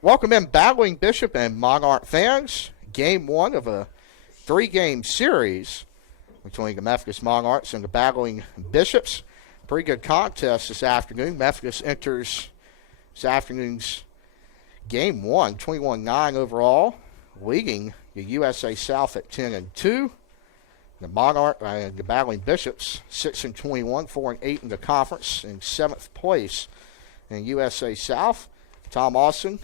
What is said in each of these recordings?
Welcome in Battling Bishop and Monarch fans. Game one of a three-game series between the Methodist Monarchs and the Battling Bishops. Pretty good contest this afternoon. Methodist enters this afternoon's game one, 21-9 overall, leading the USA South at 10-2. The Monarch and the Battling Bishops 6-21, 4-8 in the conference, in seventh place in USA South. Tom Austin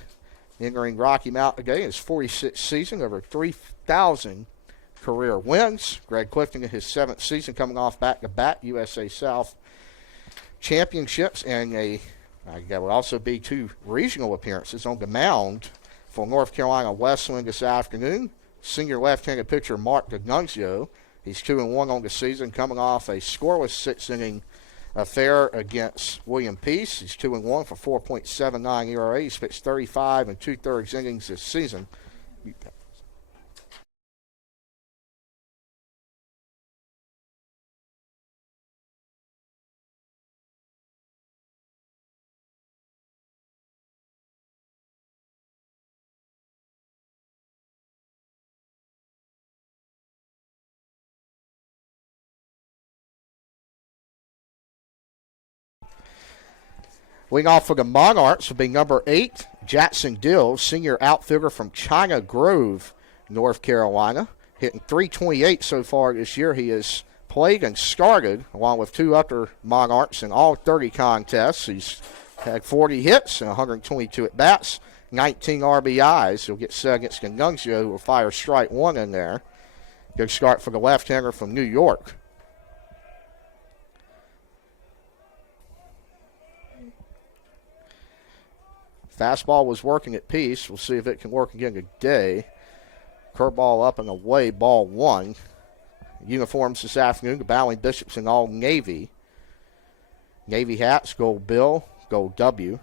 entering Rocky Mountain today in his 46th season, over 3,000 career wins. Greg Clifton in his seventh season, coming off back-to-back USA South championships, and that would also be two regional appearances on the mound for North Carolina Wesleyan this afternoon. Senior left-handed pitcher Mark DeNunzio. He's 2-1 on the season, coming off a scoreless six-inning affair against William Peace. He's 2-1 for 4.79 ERA. He's pitched 35 and two-thirds innings this season. Leading off for the Monarchs will be number 8, Jackson Dill, senior outfielder from China Grove, North Carolina. Hitting .328 so far this year. He has played and started, along with two other Monarchs, in all 30 contests. He's had 40 hits and 122 at-bats, 19 RBIs. He'll get set against Nunzio, who will fire strike one in there. Good start for the left-hander from New York. Fastball was working at Peace. We'll see if it can work again today. Curveball up and away, ball one. Uniforms this afternoon, the Battling Bishops in all navy. Navy hats, gold bill, gold W.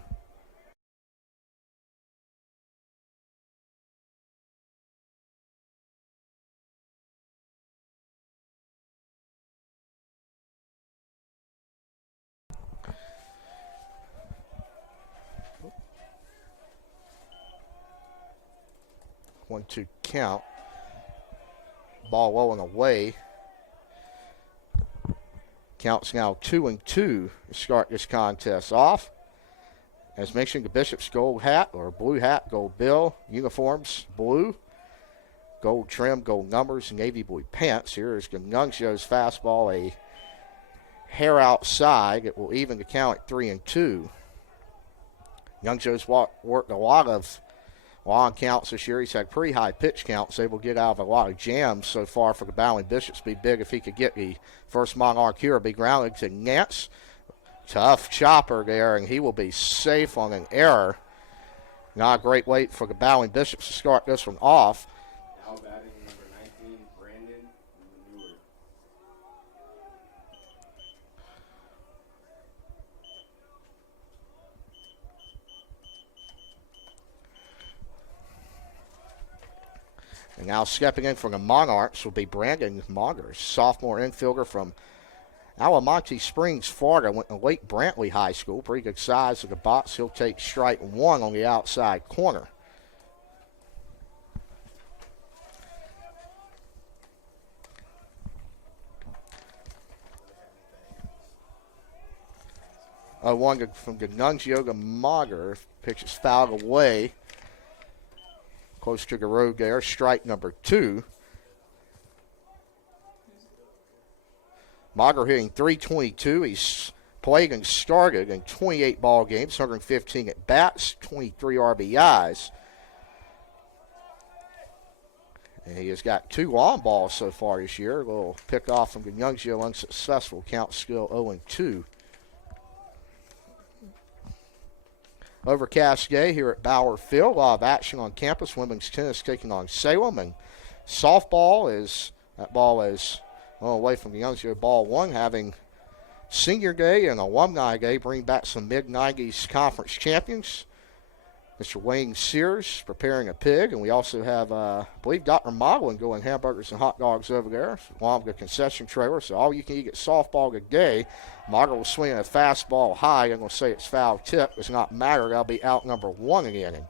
One-two count. Ball low and away. Count's now 2-2 to start this contest off. As mentioned, the Bishop's gold hat or blue hat, gold bill. Uniforms blue. Gold trim, gold numbers, navy blue pants. Here is Nunzio's fastball, a hair outside. It will even the count at 3-2. Nunzio's worked a lot of long counts this year. He's had pretty high pitch counts, able to get out of a lot of jams so far for the Battling Bishops. Be big if he could get the first Monarch here. Be grounded to Nance. Tough chopper there, and he will be safe on an error. Not a great wait for the Battling Bishops to start this one off. Now batting number 19, Brandon Manure. And now stepping in for the Monarchs will be Brandon Mauger, sophomore infielder from Alamonte Springs, Florida. Went to Lake Brantley High School. Pretty good size of the box. He'll take strike one on the outside corner. One from Nunzio to Mauger. Pitch is fouled away. Close to the road there. Strike number 2. Mauger hitting .322. He's played and started in 28 ball games, 115 at bats, 23 RBIs. And he has got 2 long balls so far this year. A little pick off from Nunzio, unsuccessful. Count still 0-2. Overcast day here at Bauer Field. A lot of action on campus. Women's tennis taking on Salem, and softball is away from the Nunzio. Ball one, having senior day and alumni day, bring back some mid-90s conference champions. Mr. Wayne Sears preparing a pig, and we also have, I believe, Dr. Modeling going hamburgers and hot dogs over there, along with the concession trailer. So all you can eat at softball today. Margaret will swing a fastball high. I'm going to say it's foul tip. Does not matter. That'll be out number 1 in the inning.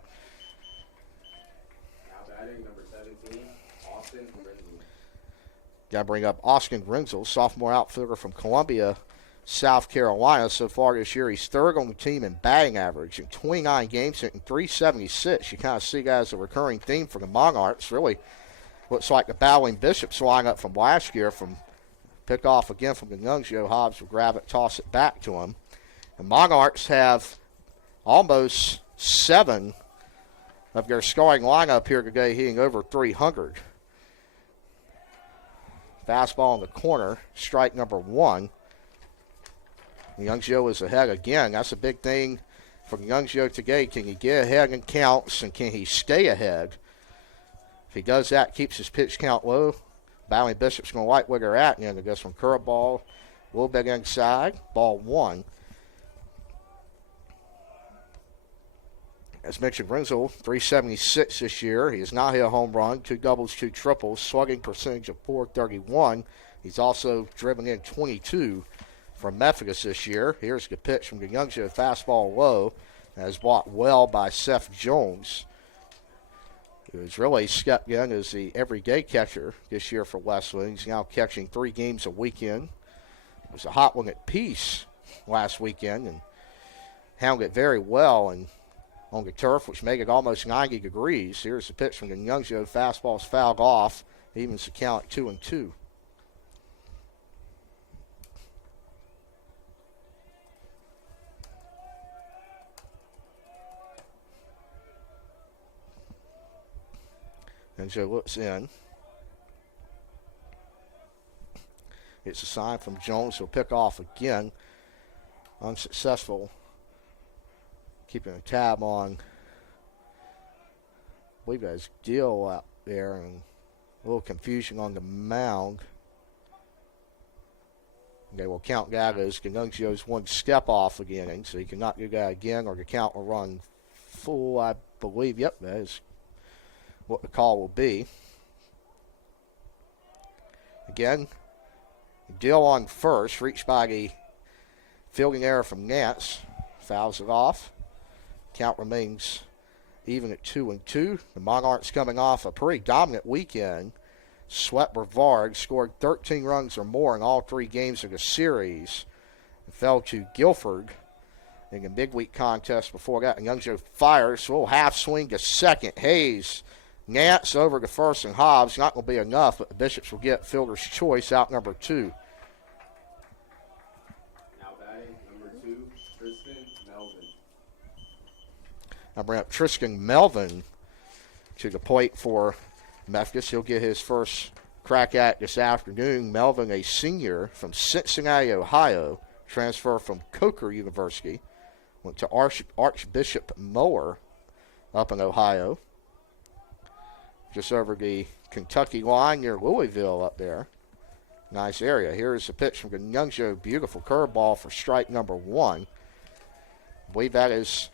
Got to bring up Austin Grenzel, sophomore outfielder from Columbia, South Carolina. So far this year, he's third on the team in batting average in 29 games, hitting .376. You kind of see that as a recurring theme for the Monarchs. Really looks like the Battling Bishops lineup from last year. From pick off again from the Nunzio, Hobbs will grab it, toss it back to him. The Monarchs have almost 7 of their starting lineup here today hitting over 300. Fastball in the corner, strike number 1. Nunzio is ahead again. That's a big thing for Nunzio today. Can he get ahead in counts, and can he stay ahead? If he does that, keeps his pitch count low, Battling Bishop's going to like where they're at. And then goes from curveball, a little bit inside, ball 1. As mentioned, Renzel, .376 this year. He has not hit a home run, 2 doubles, 2 triples, slugging percentage of .431. He's also driven in 22 from Methodist this year. Here's the pitch from the Nunzio, fastball low, as blocked well by Seth Jones, who has really stepped in as the everyday catcher this year for Wesleyan. He's now catching 3 games a weekend. It was a hot one at Peace last weekend and handled it very well and on the turf, which made it almost 90 degrees. Here's the pitch from the Nunzio. Fastball's fouled off. Evens the count at 2-2. Nunzio looks in. It's a sign from Jones. He'll pick off again. Unsuccessful. Keeping a tab on, I believe there's Deal out there, and a little confusion on the mound. They will count that as Nunzio's 1 step off the inning, so he cannot do that again, or the count will run full, I believe. Yep, that is what the call will be. Again, Deal on first, reached by the fielding error from Nance, fouls it off. Count remains even at 2-2. The Monarchs coming off a pretty dominant weekend. Swept Brevard, scored 13 runs or more in all 3 games of the series. And fell to Guilford in the midweek contest before that. And Nunzio fires, a little half swing to second. Hayes, Nance over to first, and Hobbs. Not going to be enough, but the Bishops will get fielder's choice out number 2. I bring up Tristan Melvin to the plate for Methodist. He'll get his first crack at this afternoon. Melvin, a senior from Cincinnati, Ohio, transfer from Coker University. Went to Archbishop Moore up in Ohio. Just over the Kentucky line near Louisville up there. Nice area. Here's a pitch from Nunzio. Beautiful curveball for strike number 1. I believe that is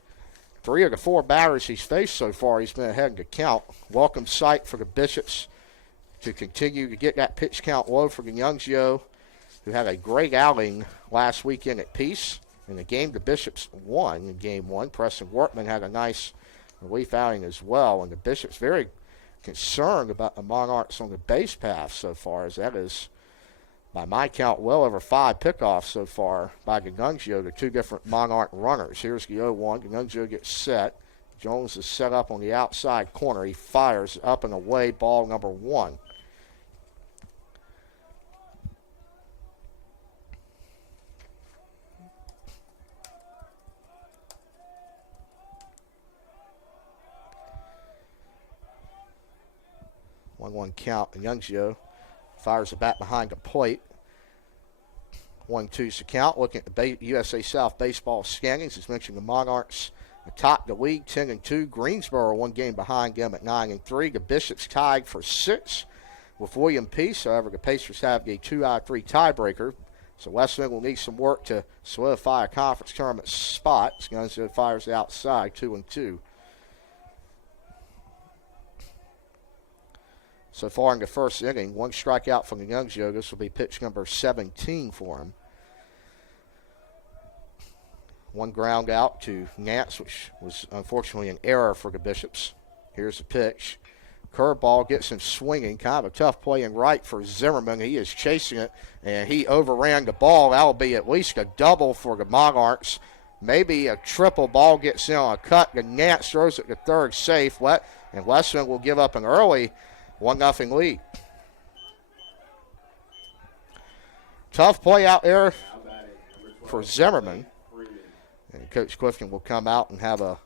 3 of the 4 batters he's faced so far. He's been ahead in the count. Welcome sight for the Bishops to continue to get that pitch count low for the Nunzio, who had a great outing last weekend at Peace. In the game, the Bishops won in Game 1. Preston Workman had a nice relief outing as well. And the Bishops very concerned about the Monarchs on the base path so far, as that is, by my count, well over 5 pickoffs so far by Nunzio to 2 different Monarch runners. Here's the 0-1. Nunzio gets set. Jones is set up on the outside corner. He fires up and away, ball number 1. One count. Nunzio fires the bat behind the plate. 1-2's the count. Looking at the USA South baseball standings, as mentioned, the Monarchs atop the league 10-2. Greensboro 1 game behind them at 9-3. The Bishops tied for 6 with William Peace. However, the Pacers have a 2-3 tiebreaker. So Wesleyan will need some work to solidify a conference tournament spot. Nunzio fires outside, 2-2. So far in the first inning, 1 strikeout from the Nunzio. This will be pitch number 17 for him. 1 ground out to Nance, which was unfortunately an error for the Bishops. Here's the pitch. Curveball gets him swinging. Kind of a tough play in right for Zimmerman. He is chasing it, and he overran the ball. That will be at least a double for the Monarchs. Maybe a triple. Ball gets in on a cut. The Nance throws it to third safe. And Wesleyan will give up an early 1-0 lead. Tough play out there for Zimmerman. And Coach Clifton will come out and have a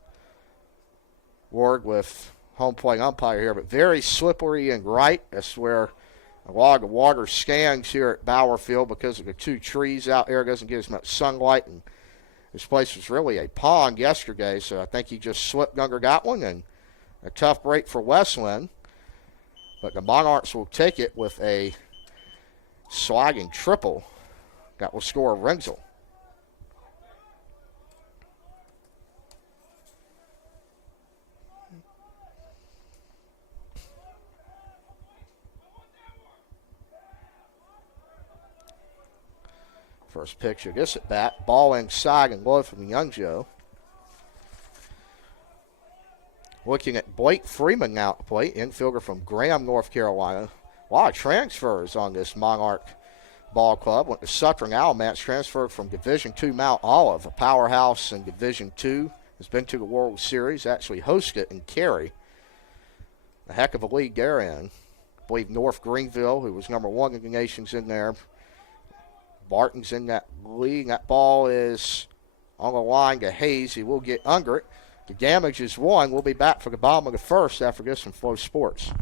word with home plate umpire here. But very slippery and right. That's where a lot of the water stands here at Bauer Field because of the two trees out there. It doesn't get as much sunlight. And this place was really a pond yesterday, so I think he just slipped under that one. And a tough break for Wesleyan. But the Monarchs will take it with a sliding triple. That will score Renzel. First pitch of this at bat. Ball inside and low from Young Joe. Looking at Blake Freeman now at the plate, infielder from Graham, North Carolina. A lot of transfers on this Monarch ball club. Went to Suttering Alamance, transferred from Division II Mount Olive, a powerhouse in Division II. Has been to the World Series, actually hosted it in Cary. A heck of a league they're in. I believe North Greenville, who was number 1 in the nation's in there. Barton's in that league. That ball is on the line to Hayes. He will get under it. The damage is 1. We'll be back for the bottom of the first after this from Flow Sports.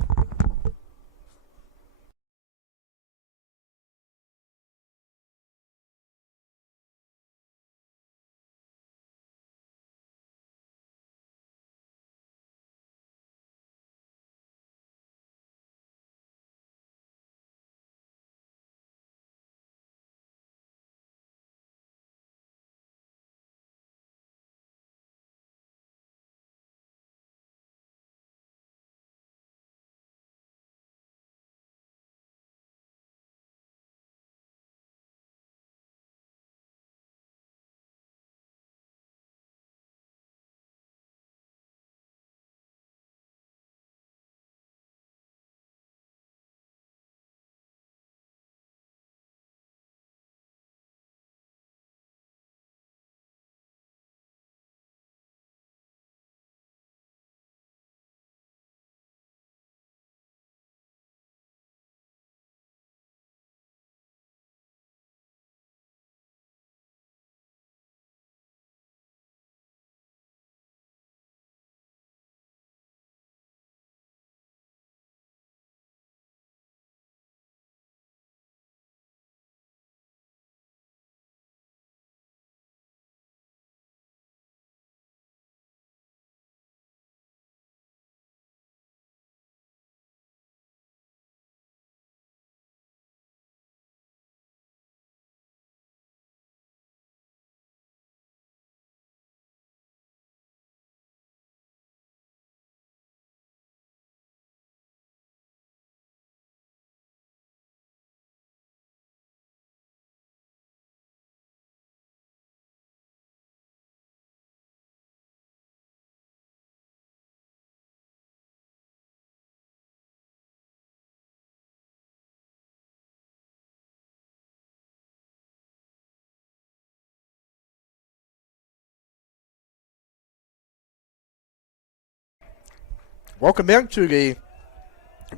Welcome into the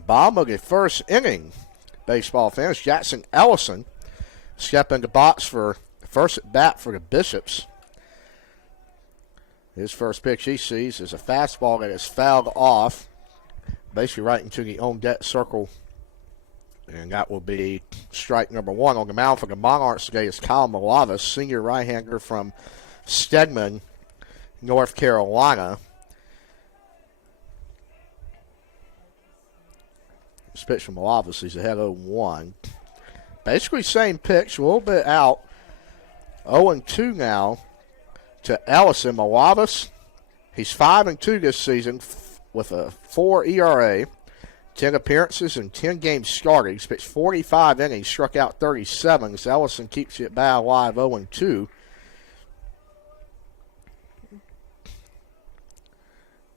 bottom of the first inning, baseball fans. Jackson Ellison step in the box for first at bat for the Bishops. His first pitch he sees is a fastball that is fouled off, basically right into the on deck circle. And that will be strike number 1. On the mound for the Monarchs today is Kyle Malavis, senior right-hander from Stedman, North Carolina. This pitch from Malavis, he's ahead 0-1. Basically same pitch, a little bit out. 0-2 now to Ellison. Malavis, he's 5-2 this season with a 4 ERA. 10 appearances and 10 games started. He's pitched 45 innings, struck out 37. So Ellison keeps it back alive 0-2.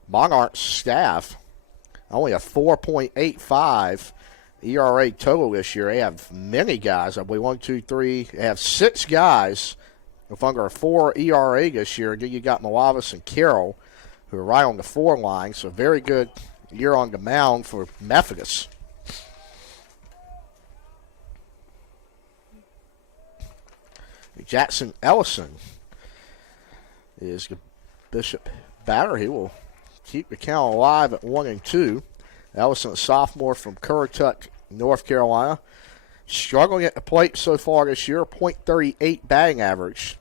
Monarchs staff only a 4.85 ERA total this year. They have many guys. I believe 1, 2, 3. They have 6 guys with under a 4 ERA this year. Then you got Malavis and Carroll, who are right on the 4 line. So very good year on the mound for Methodist. Jackson Ellison is the Bishop batter. He will keep the count alive at 1-2. Ellison, a sophomore from Currituck, North Carolina. Struggling at the plate so far this year, .38 batting average.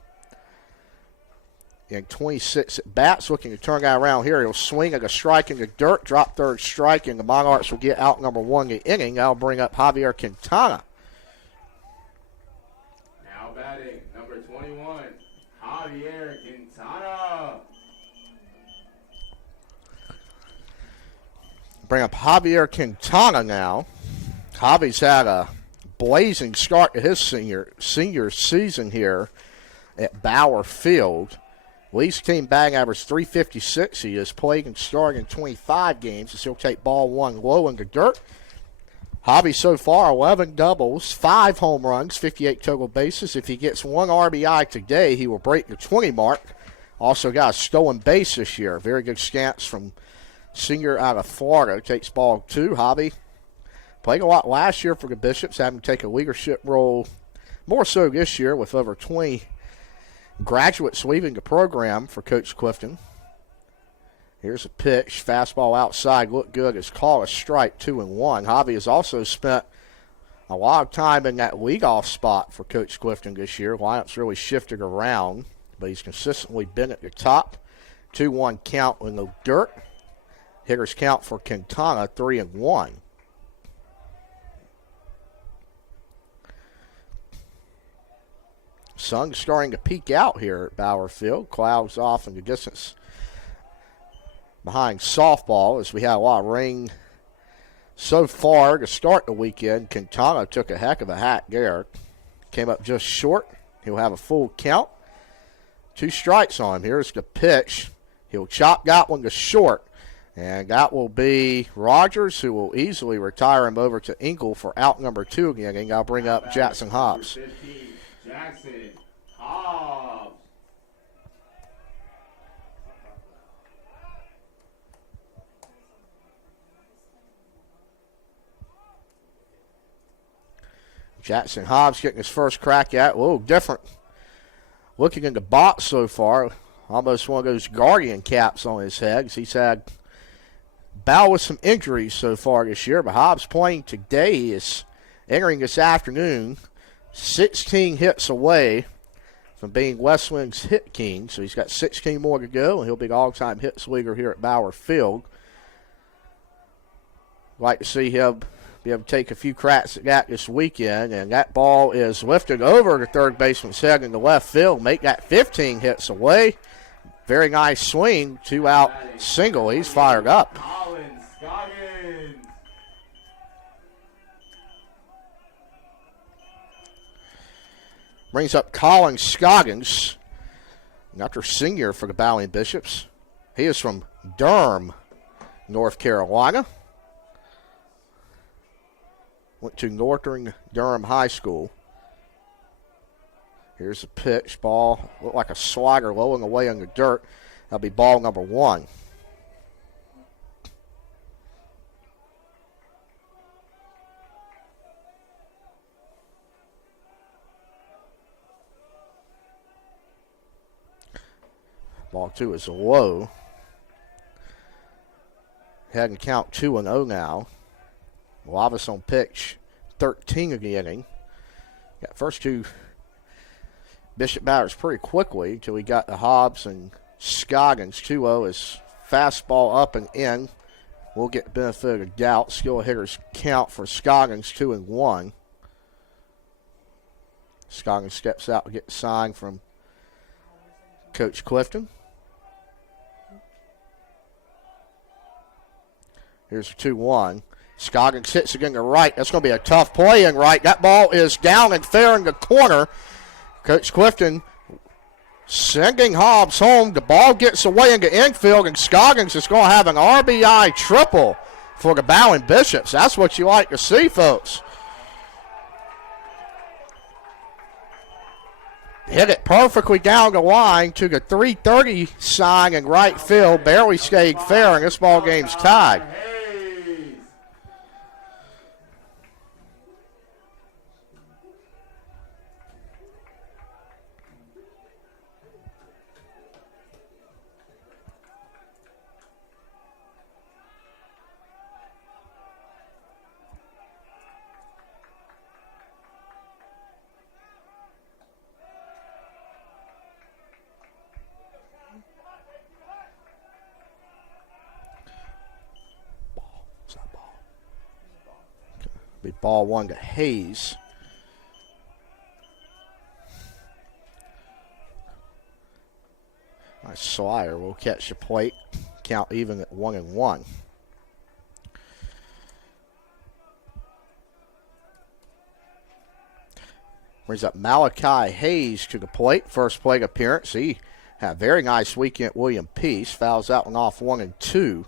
And 26 at bats, looking to turn that around here. He'll swing at a strike in the dirt, drop third strike, and the Monarchs will get out number 1 in the inning. That'll bring up Javier Quintana. Now batting, number 21, Javier Quintana. Bring up Javier Quintana now. Javi's had a blazing start to his senior season here at Bauer Field. Leads team batting average .356. He has played and started in 25 games. He'll take ball 1 low in the dirt. Javi so far, 11 doubles, 5 home runs, 58 total bases. If he gets 1 RBI today, he will break the 20 mark. Also got a stolen base this year. Very good stance from senior out of Florida. Takes ball 2. Javi played a lot last year for the Bishops, having to take a leadership role more so this year with over 20 graduates leaving the program for Coach Clifton. Here's a pitch. Fastball outside. Looked good. It's called a strike, 2-1. Javi has also spent a lot of time in that leadoff spot for Coach Clifton this year. Lineup's really shifted around, but he's consistently been at the top. 2-1 count in the dirt. Hitters count for Quintana, 3-1. Sun's starting to peek out here at Bauer Field. Clouds off in the distance behind softball as we had a lot of rain so far to start the weekend. Quintana took a heck of a hack there. Came up just short. He'll have a full count. 2 strikes on him. Here's the pitch. He'll chop that one to short. And that will be Rogers, who will easily retire him over to Inkle for out number 2 again. I'll bring up Jackson Hobbs. Jackson Hobbs. Jackson Hobbs getting his first crack at it. A little different looking in the box so far. Almost one of those guardian caps on his head. He's had battle with some injuries so far this year, but Hobbs playing today. He is entering this afternoon 16 hits away from being Wesleyan's hit king. So he's got 16 more to go, and he'll be the all-time hits leader here at Bauer Field. Like to see him be able to take a few cracks at that this weekend, and that ball is lifted over the third baseman's head in the left field, make that 15 hits away. Very nice swing, 2-out single. He's fired up. Brings up Colin Scoggins, another senior for the Bowling Bishops. He is from Durham, North Carolina. Went to Northern Durham High School. Here's a pitch. Ball looked like a slider lowing away on the dirt. That'll be ball number 1. Ball 2 is low. Head and count 2-0 now. Malavis on pitch, 13 of the inning. Got first 2 Bishop batters pretty quickly until we got the Hobbs and Scoggins. 2-0 is fastball up and in. We'll get the benefit of the doubt. Skill hitters count for Scoggins, 2-1. Scoggins steps out to get the sign from Coach Clifton. Here's a 2-1. Scoggins hits again to right. That's going to be a tough play in right. That ball is down and fair in the corner. Coach Clifton sending Hobbs home. The ball gets away into infield, and Scoggins is going to have an RBI triple for the bowing Bishops. That's what you like to see, folks. Hit it perfectly down the line to the 330 sign in right field. Barely stayed fair, and this ball game's tied. Be ball one to Hayes. Nice slider will catch the plate. Count even at 1-1. Brings up Malachi Hayes to the plate. First plate appearance. He had a very nice weekend at William Peace. Fouls that one off 1-2.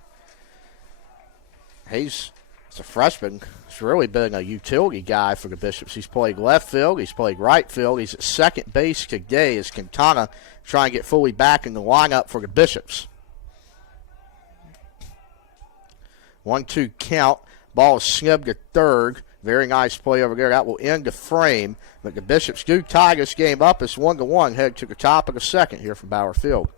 Hayes is a freshman. He's really been a utility guy for the Bishops. He's played left field. He's played right field. He's at second base today as Quintana trying to get fully back in the lineup for the Bishops. 1-2 count. Ball is snubbed to third. Very nice play over there. That will end the frame. But the Bishops do tie this game up. It's 1-1. Head to the top of the second here from Bauer Field.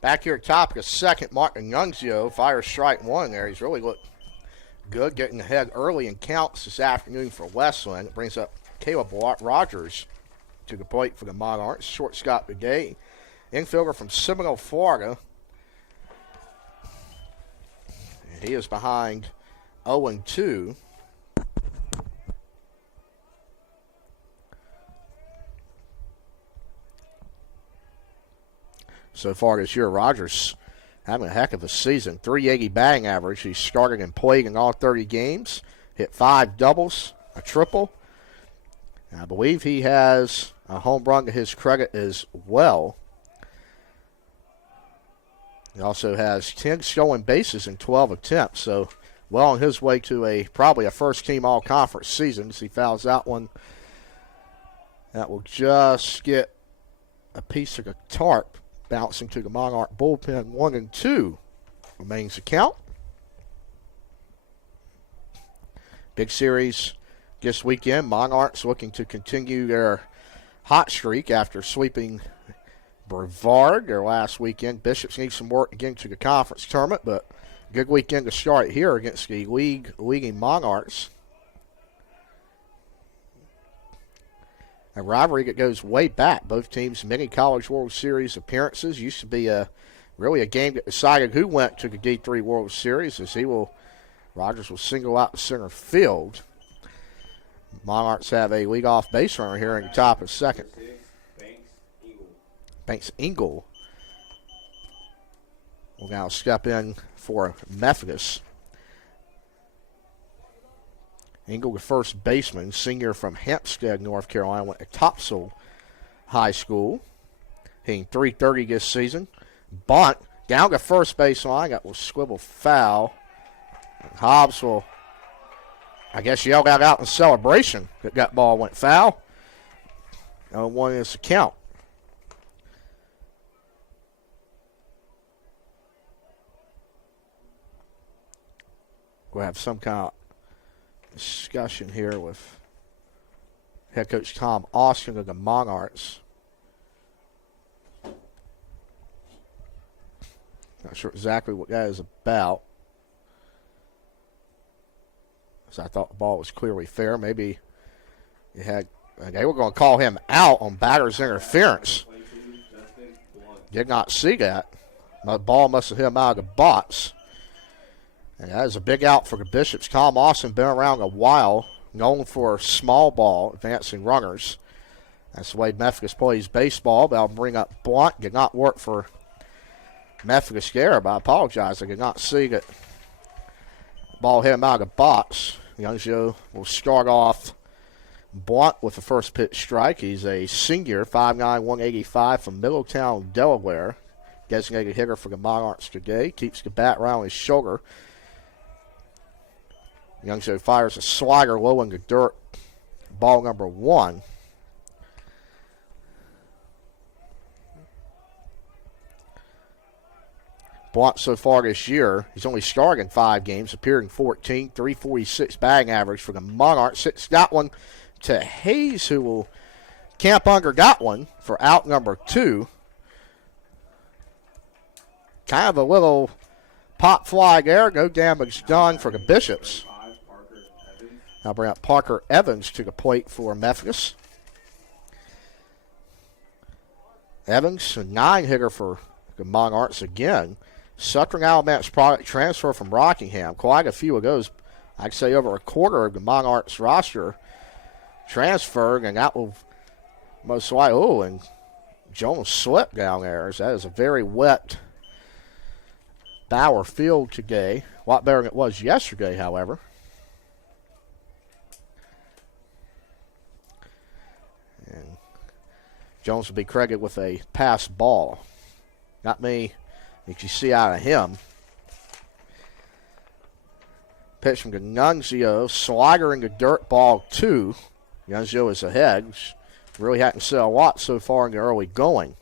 Back here at top of the second, Martin Nunzio fires strike one there. He's really looked good, getting ahead early in counts this afternoon for Wesleyan. It brings up Caleb Rogers to the plate for the Monarchs. Shortstop today. Infielder from Seminole, Florida. And he is behind 0-2. So far this year, Rogers having a heck of a season. 380 batting average. He started and played in all 30 games. Hit 5 doubles, a triple. And I believe he has a home run to his credit as well. He also has 10 stolen bases in 12 attempts. So well on his way to probably a first-team all-conference season as he fouls that one. That will just get a piece of the tarp. Bouncing to the Monarch bullpen. 1-2 remains the count. Big series this weekend. Monarchs looking to continue their hot streak after sweeping Brevard their last weekend. Bishops need some work to get into the conference tournament, but good weekend to start here against the leading Monarchs. A rivalry that goes way back. Both teams' many College World Series appearances. Used to be really a game that decided who went to the D3 World Series, as Rogers will single out the center field. Monarchs have a leadoff base runner here in the top of second. Banks, Eagles. Banks Engel will now step in for Methodist. Engel, the first baseman, senior from Hampstead, North Carolina, went to Topsail High School. Hitting .330 this season. Bunt down the first baseline. That was swivel foul. And Hobbs will, I guess, yell that out in celebration that ball went foul. 0-1 is the count. We'll have some kind of discussion here with head coach Tom Austin of the Monarchs. Not sure exactly what that is about. So I thought the ball was clearly fair. Maybe they were going to call him out on batter's interference. Did not see that. The ball must have hit him out of the box. And that is a big out for the Bishops. Tom Austin been around a while, known for small ball, advancing runners. That's the way Methodist plays baseball. But I'll bring up Blunt. Did not work for Methodist there, but I apologize. I did not see that the ball hit him out of the box. Youngjo will start off Blunt with the first pitch strike. He's a senior, 5'9", 185 from Middletown, Delaware. Designated hitter for the Monarchs today. Keeps the bat around his shoulder. Youngjo fires a slider low in the dirt. Ball number 1. Blunt so far this year, he's only starred in 5 games, appeared in 14, 346 batting average for the Monarchs. Got one to Hayes, who will camp under that one for out number 2. Kind of a little pop fly there. No damage done for the Bishops. I'll bring up Parker Evans to the plate for Methodist. Evans, a 9-hitter for the Monarchs again. Suttering Alabama's product, transfer from Rockingham. Quite a few of those, I'd say over a quarter of the Monarchs roster transferred, and that will most likely, and Jones slipped down there. That is a very wet Bauer Field today. A lot better than it was yesterday, however. And Jones will be credited with a pass ball. Not many that you see out of him. Pitch from Nunzio. Slider in the dirt, ball 2. Nunzio is ahead. Really hadn't said a lot so far in the early going.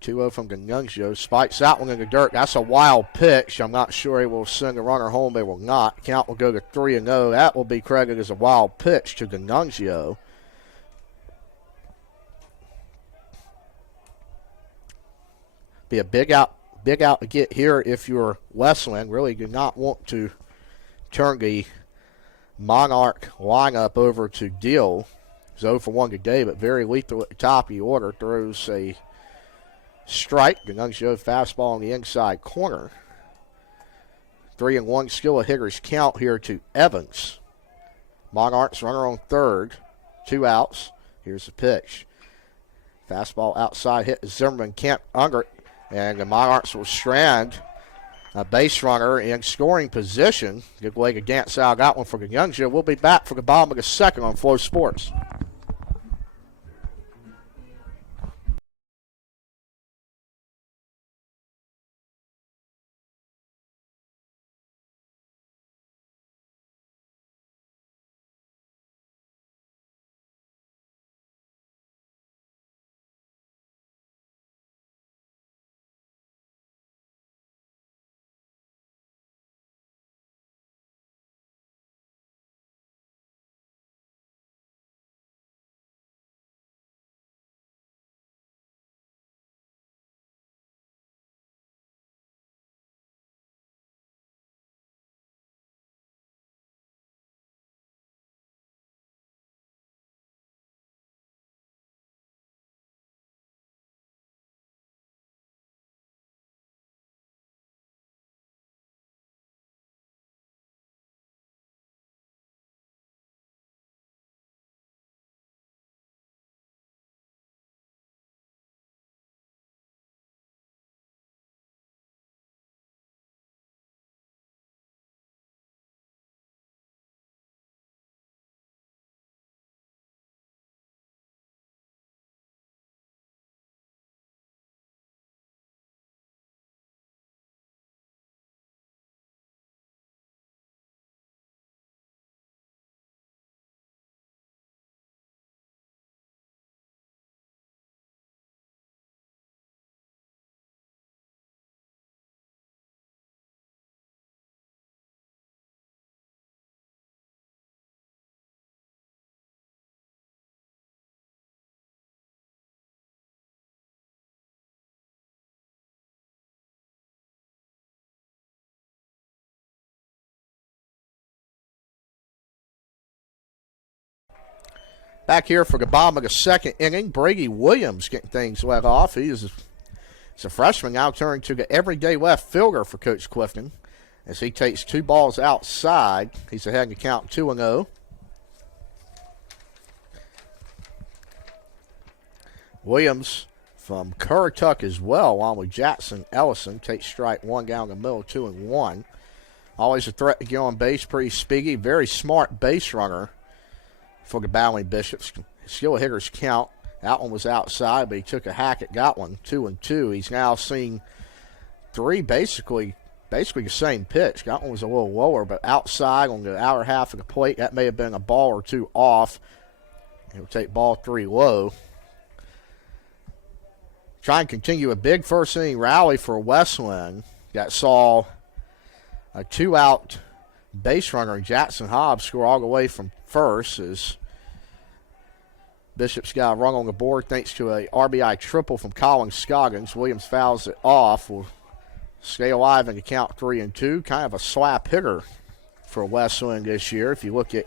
Two-0 from Nunzio. Spikes that one in the dirt. That's a wild pitch. I'm not sure he will send the runner home. They will not. Count will go to 3-0. That will be credited as a wild pitch to Nunzio. Be a big out to get here if you're Wesleyan. Really do not want to turn the Monarch lineup over to Deal. He's 0 for 1 today, but very lethal at the top of the order. Throws a strike. Nunzio fastball on the inside corner. 3-1 still a hitter's count here to Evans. Monarchs runner on third. 2 outs. Here's the pitch. Fastball outside hit Zimmerman can't under it. And the Monarchs will strand a base runner in scoring position. Good way to dance out that one for the Nunzio. We'll be back for the bottom of the second on Flow Sports. Back here for the bottom of the second inning, Brady Williams getting things led off. He's a freshman now turning to the everyday left fielder for Coach Clifton as he takes 2 balls outside. He's ahead in the count 2-0. Williams from Currituck as well, along with Jackson Ellison, takes strike 1 down the middle, 2-1. Always a threat to get on base, pretty speedy, very smart base runner for the Bowling Bishops. Still a hitter's count. That one was outside, but he took a hack at got one, 2-2. He's now seen 3 basically the same pitch. That one was a little lower, but outside on the outer half of the plate. That may have been a ball or 2 off. He'll take ball 3 low. Try and continue a big first inning rally for Wesleyan that saw a 2-out base runner, Jackson Hobbs, score all the way from first as Bishops got a run on the board thanks to a RBI triple from Colin Scoggins. Williams fouls it off. Will stay alive in the count 3-2. Kind of a slap hitter for Wesleyan this year. If you look at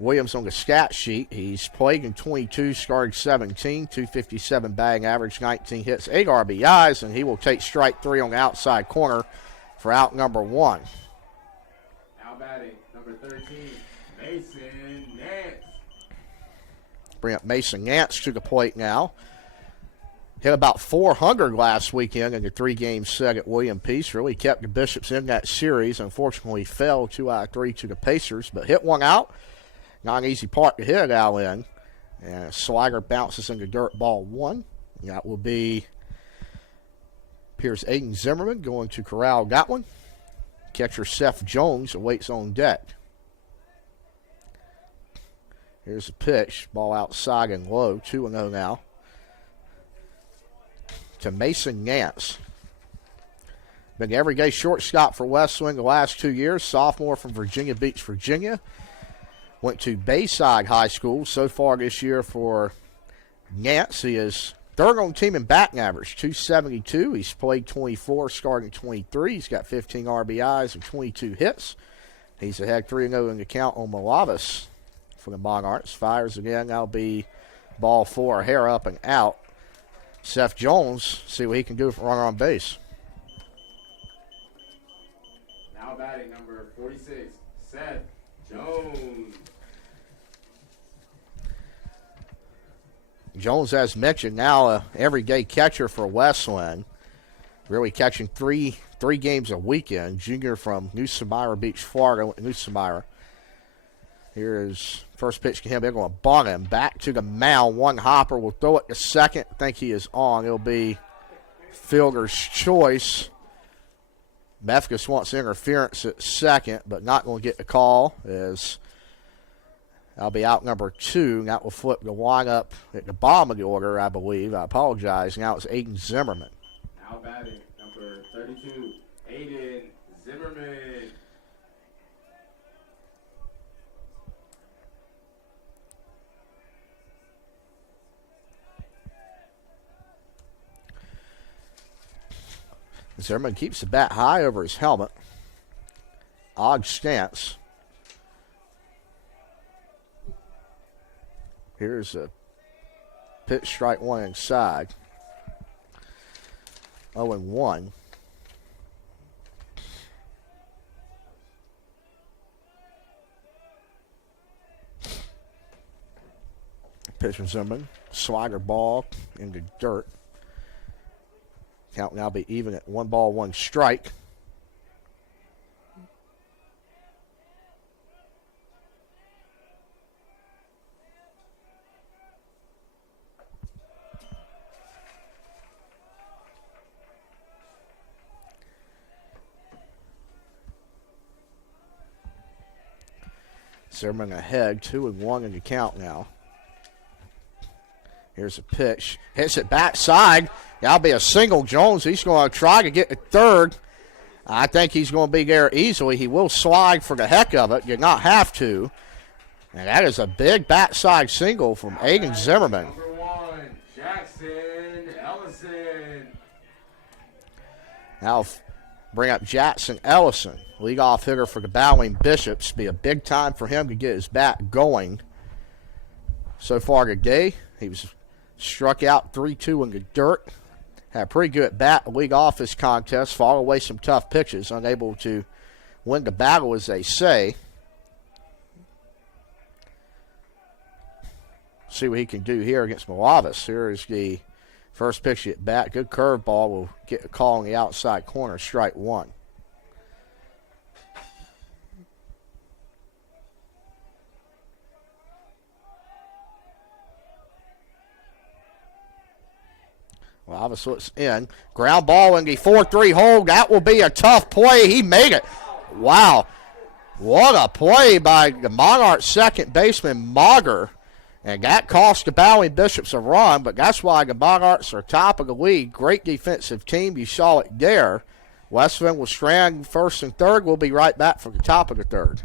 Williams on the stat sheet, he's played in 22, started 17, 257 batting average, 19 hits, 8 RBIs, and he will take strike 3 on the outside corner for out number 1. Now batting, number 13, Mason Nance. Bring up Mason Nance to the plate now. Hit about 400 last weekend in the 3-game set at William Peace. Really kept the Bishops in that series. Unfortunately, fell 2 out of 3 to the Pacers, but hit one out. Not an easy part to hit it out in. And a slider bounces into dirt, ball 1. That will be appears Aiden Zimmerman going to corral that one. Catcher Seth Jones awaits on deck. Here's a pitch. Ball outside and low. 2-0 now. To Mason Nance. Been everyday shortstop for Wesleyan the last 2 years. Sophomore from Virginia Beach, Virginia. Went to Bayside High School so far this year for Nance. He is third on team in batting average, 272. He's played 24, starting 23. He's got 15 RBIs and 22 hits. He's ahead 3-0 in the count on Malavis for the Monarchs. Fires again. That'll be ball 4, a hair up and out. Seth Jones, see what he can do for runner on base. Now batting, number 46, Seth Jones. Jones, as mentioned, now a everyday catcher for Wesleyan. Really catching three games a weekend. Junior from New Smyrna Beach, Florida, went to New Smyrna. Here's first pitch to him. They're going to bunt him. Back to the mound. One hopper will throw it to second. I think he is on. It'll be fielder's choice. Methodist wants interference at second, but not going to get the call as that'll be out number 2. That will flip the lineup at the bottom of the order, I believe. I apologize. Now it's Aiden Zimmerman. Now batting, number 32, Aiden Zimmerman. Zimmerman keeps the bat high over his helmet. Odd stance. Here's a pitch, strike 1 inside. 0-1. Pitch from Zimmerman. Slider ball in the dirt. Count now be even at 1 ball, 1 strike. Zimmerman ahead, 2-1 in the count now. Here's a pitch. Hits it backside. That'll be a single. Jones, he's going to try to get to third. I think he's going to be there easily. He will slide for the heck of it. You not have to. And that is a big backside single from Aiden Zimmerman. Number 1, Jackson Ellison. Now bring up Jackson Ellison, leadoff hitter for the Bowling Bishops. Be a big time for him to get his bat going. so far today. He was struck out 3-2 in the dirt. Had a pretty good bat to lead off this contest. Fought away some tough pitches. Unable to win the battle, as they say. See what he can do here against Malavis. Here is the first pitch at bat. Good curveball. Will get a call on the outside corner. Strike one. Malavis looks in. Ground ball in the 4-3 hole. That will be a tough play. He made it. Wow. What a play by the Monarchs second baseman, Mauger. And that cost the Bowling Bishops a run, but that's why the Monarchs are top of the league. Great defensive team. You saw it there. Wesleyan will strand first and third. We'll be right back for the top of the third.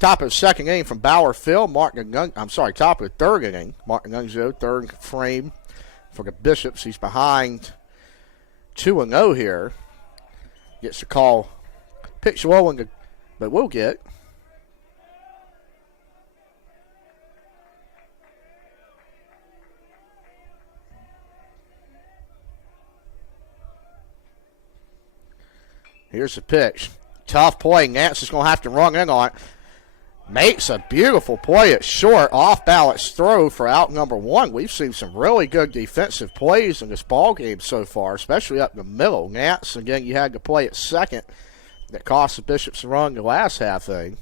Top of the second inning from Bauer Field. Top of the third inning. Martin Nunzio, third frame for the Bishops. He's behind 2-0 here. Gets the call. Pitch low, but we'll get. Here's the pitch. Tough play. Nance is going to have to run in on it. Makes a beautiful play at short, off-balance throw for out number one. We've seen some really good defensive plays in this ball game so far, especially up the middle. Nance, again, you had to play at second that cost the Bishops a run in the last half inning.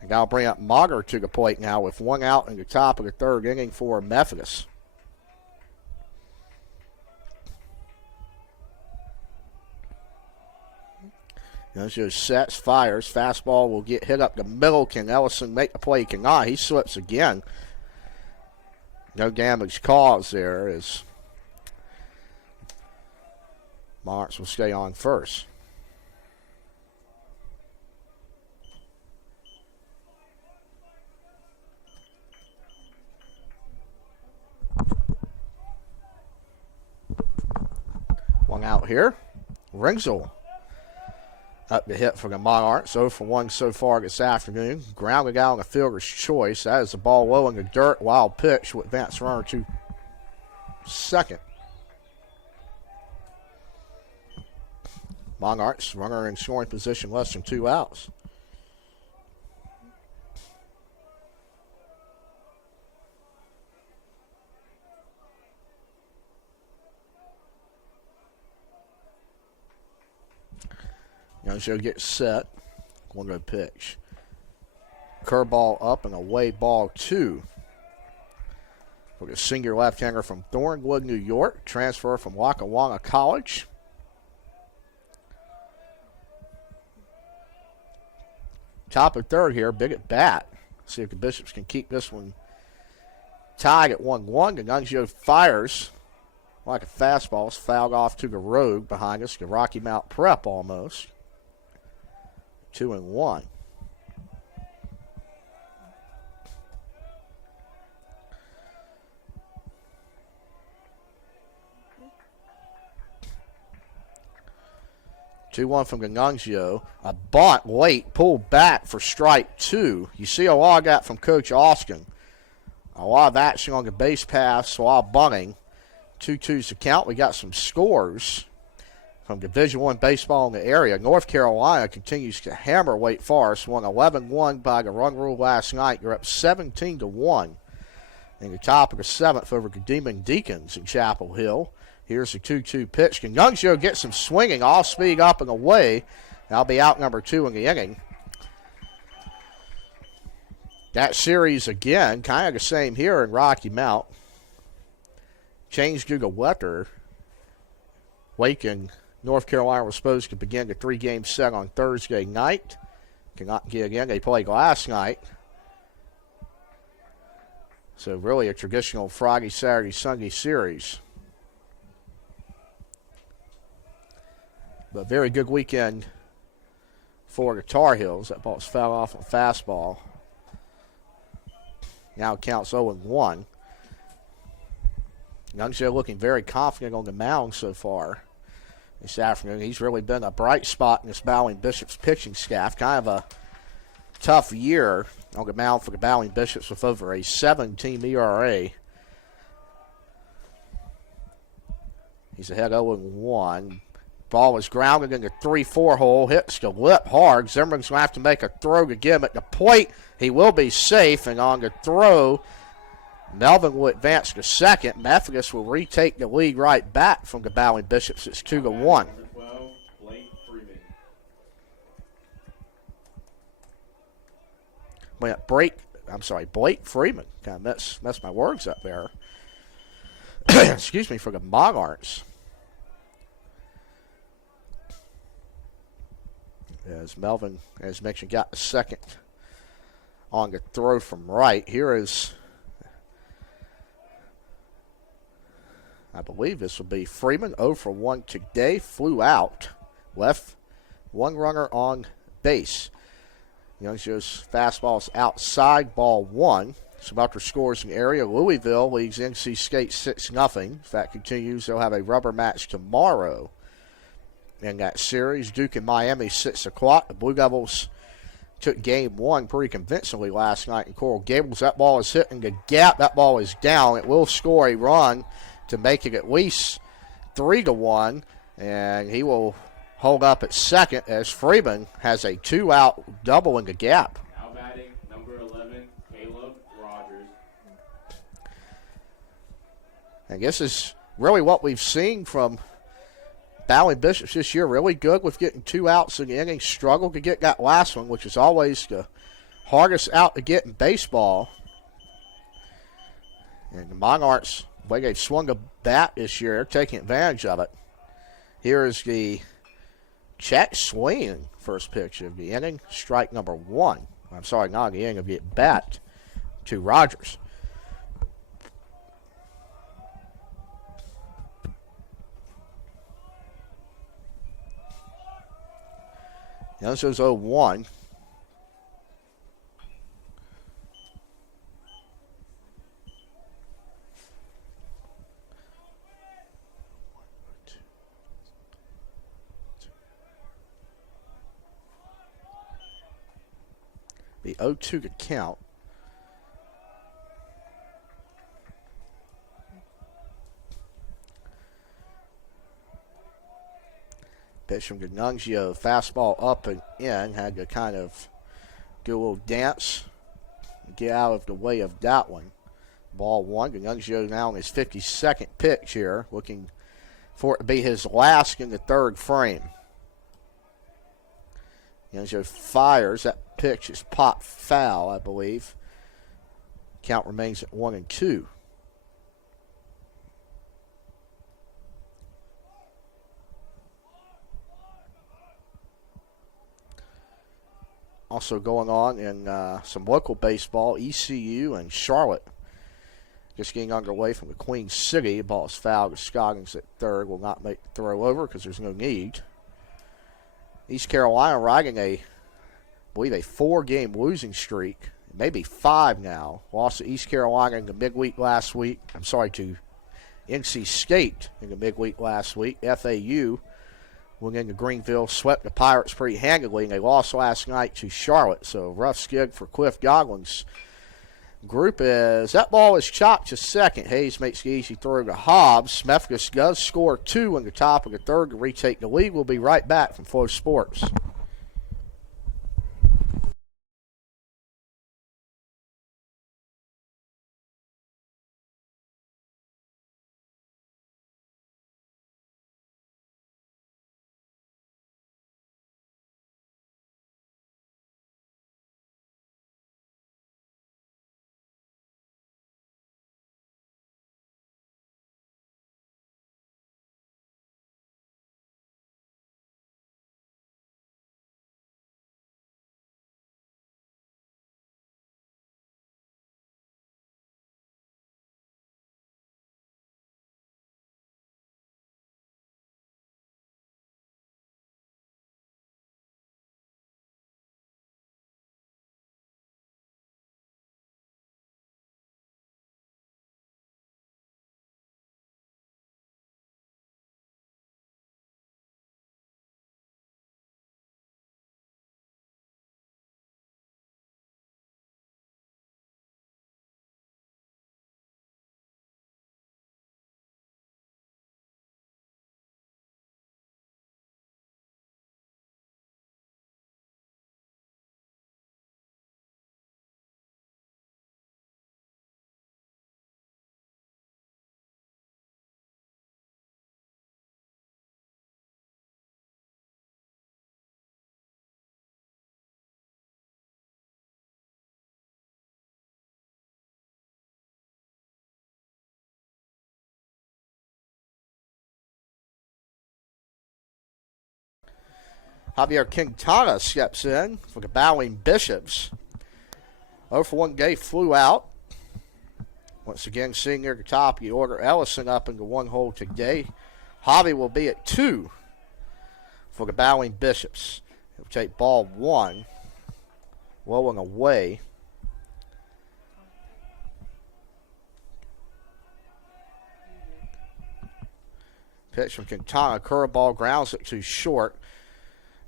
And I'll bring up Mauger to the plate now with one out in the top of the third inning for Methodist. Nunzio sets, fires. Fastball will get hit up the middle. Can Ellison make the play? Cannot. He slips again. No damage caused there as Marks will stay on first. One out here. Ringsel up the hit for the Monarchs. 0 for 1 so far this afternoon. Grounded out on a fielder's choice. That is the ball low in the dirt. Wild pitch with advance runner to second. Monarchs runner in scoring position, less than 2 outs. Youngjo gets set. 1-0 pitch. Curveball up and away, ball 2. For a senior left-hander from Thornwood, New York. Transfer from Lackawanna College. Top of third here, big at bat. See if the Bishops can keep this one tied at 1-1. Youngjo fires like a fastball. It's fouled off to the road behind us. The Rocky Mount Prep almost. 2-1. 2-1 from Ganungio. A bunt late, pulled back for strike 2. You see a lot of that from Coach Austin. A lot of action on the base pass, a lot of bunting. 2-2's the count. We got some scores from Division I baseball in the area. North Carolina continues to hammer Wake Forest. Won 11-1 by the run rule last night. They're up 17-1 in the top of the 7th over the Demon Deacons in Chapel Hill. Here's the 2-2 pitch. Ganungio gets some swinging, all speed up and away. That'll be out number 2 in the inning. That series again, kind of the same here in Rocky Mount. Changed due to weather. Wake and North Carolina were supposed to begin the 3-game set on Thursday night. Cannot get in. They played last night. So really a traditional Friday, Saturday, Sunday series. But very good weekend for the Tar Heels. That ball's fouled off on fastball. Now it counts 0-1. Youngjo looking very confident on the mound so far this afternoon. He's really been a bright spot in this Bowling Bishops pitching staff. Kind of a tough year on the mound for the Bowling Bishops with over a 7-team ERA. He's ahead 0-1. Ball is grounded in the 3-4 hole. Hits the lip hard. Zimmerman's going to have to make a throw to get him at the plate. He will be safe, and on the throw, Melvin will advance to second. Methodist will retake the lead right back from the Bowling Bishops. It's 2-1. Number 12, Blake Freeman. Blake Freeman. Kind of messed my words up there. Excuse me, for the Monarchs. As Melvin, as mentioned, got the second on the throw from right. Here is, I believe this will be Freeman, 0 for 1 today. Flew out. Left one runner on base. Youngjo's fastball is outside, ball 1. Some upper scores in the area. Louisville leads NC State 6-0. If that continues, they'll have a rubber match tomorrow in that series. Duke and Miami 6 o'clock. The Blue Devils took game 1 pretty convincingly last night in Coral Gables. That ball is hitting the gap. That ball is down. It will score a run to make it at least 3-1, and he will hold up at second as Freeman has a 2-out double in the gap. Now batting, number 11, Caleb Rogers. And this is really what we've seen from Bowling Bishops this year. Really good with getting 2 outs in the inning. Struggled to get that last one, which is always the hardest out to get in baseball. And the Monarchs, the way they've swung a bat this year, they're taking advantage of it. Here is the check swing first pitch of the inning. Strike number 1. I'm sorry, not the inning of the bat to Rogers. Now this is 0-1. Be 0-2 to count. Pitch from Ganungio, fastball up and in. Had to kind of do a little dance, get out of the way of that one. Ball 1. Ganungio now on his 52nd pitch here, looking for it to be his last in the 3rd frame. Yanjo fires. That pitch is pop foul, I believe. Count remains at 1-2. Also going on in some local baseball, ECU and Charlotte. Just getting underway from the Queen City. The ball is fouled. Scoggins at third will not make the throw over because there's no need. East Carolina riding I believe a 4-game losing streak. Maybe 5 now. Lost to East Carolina in the midweek last week. To NC State in the midweek last week. FAU went into Greenville, swept the Pirates pretty handily, and they lost last night to Charlotte. So rough skid for Cliff Godwin's group as that ball is chopped to second. Hayes makes the easy throw to Hobbs. Methodist does score 2 in the top of the third to retake the lead. We'll be right back from Flow Sports. Javier Quintana steps in for the bowling Bishops. 0 for 1 day flew out. Once again, seeing near the top, you order Ellison up into 1 hole today. Javi will be at 2 for the bowling Bishops. He'll take ball 1, low and away. Pitch from Quintana, curveball, grounds it too short.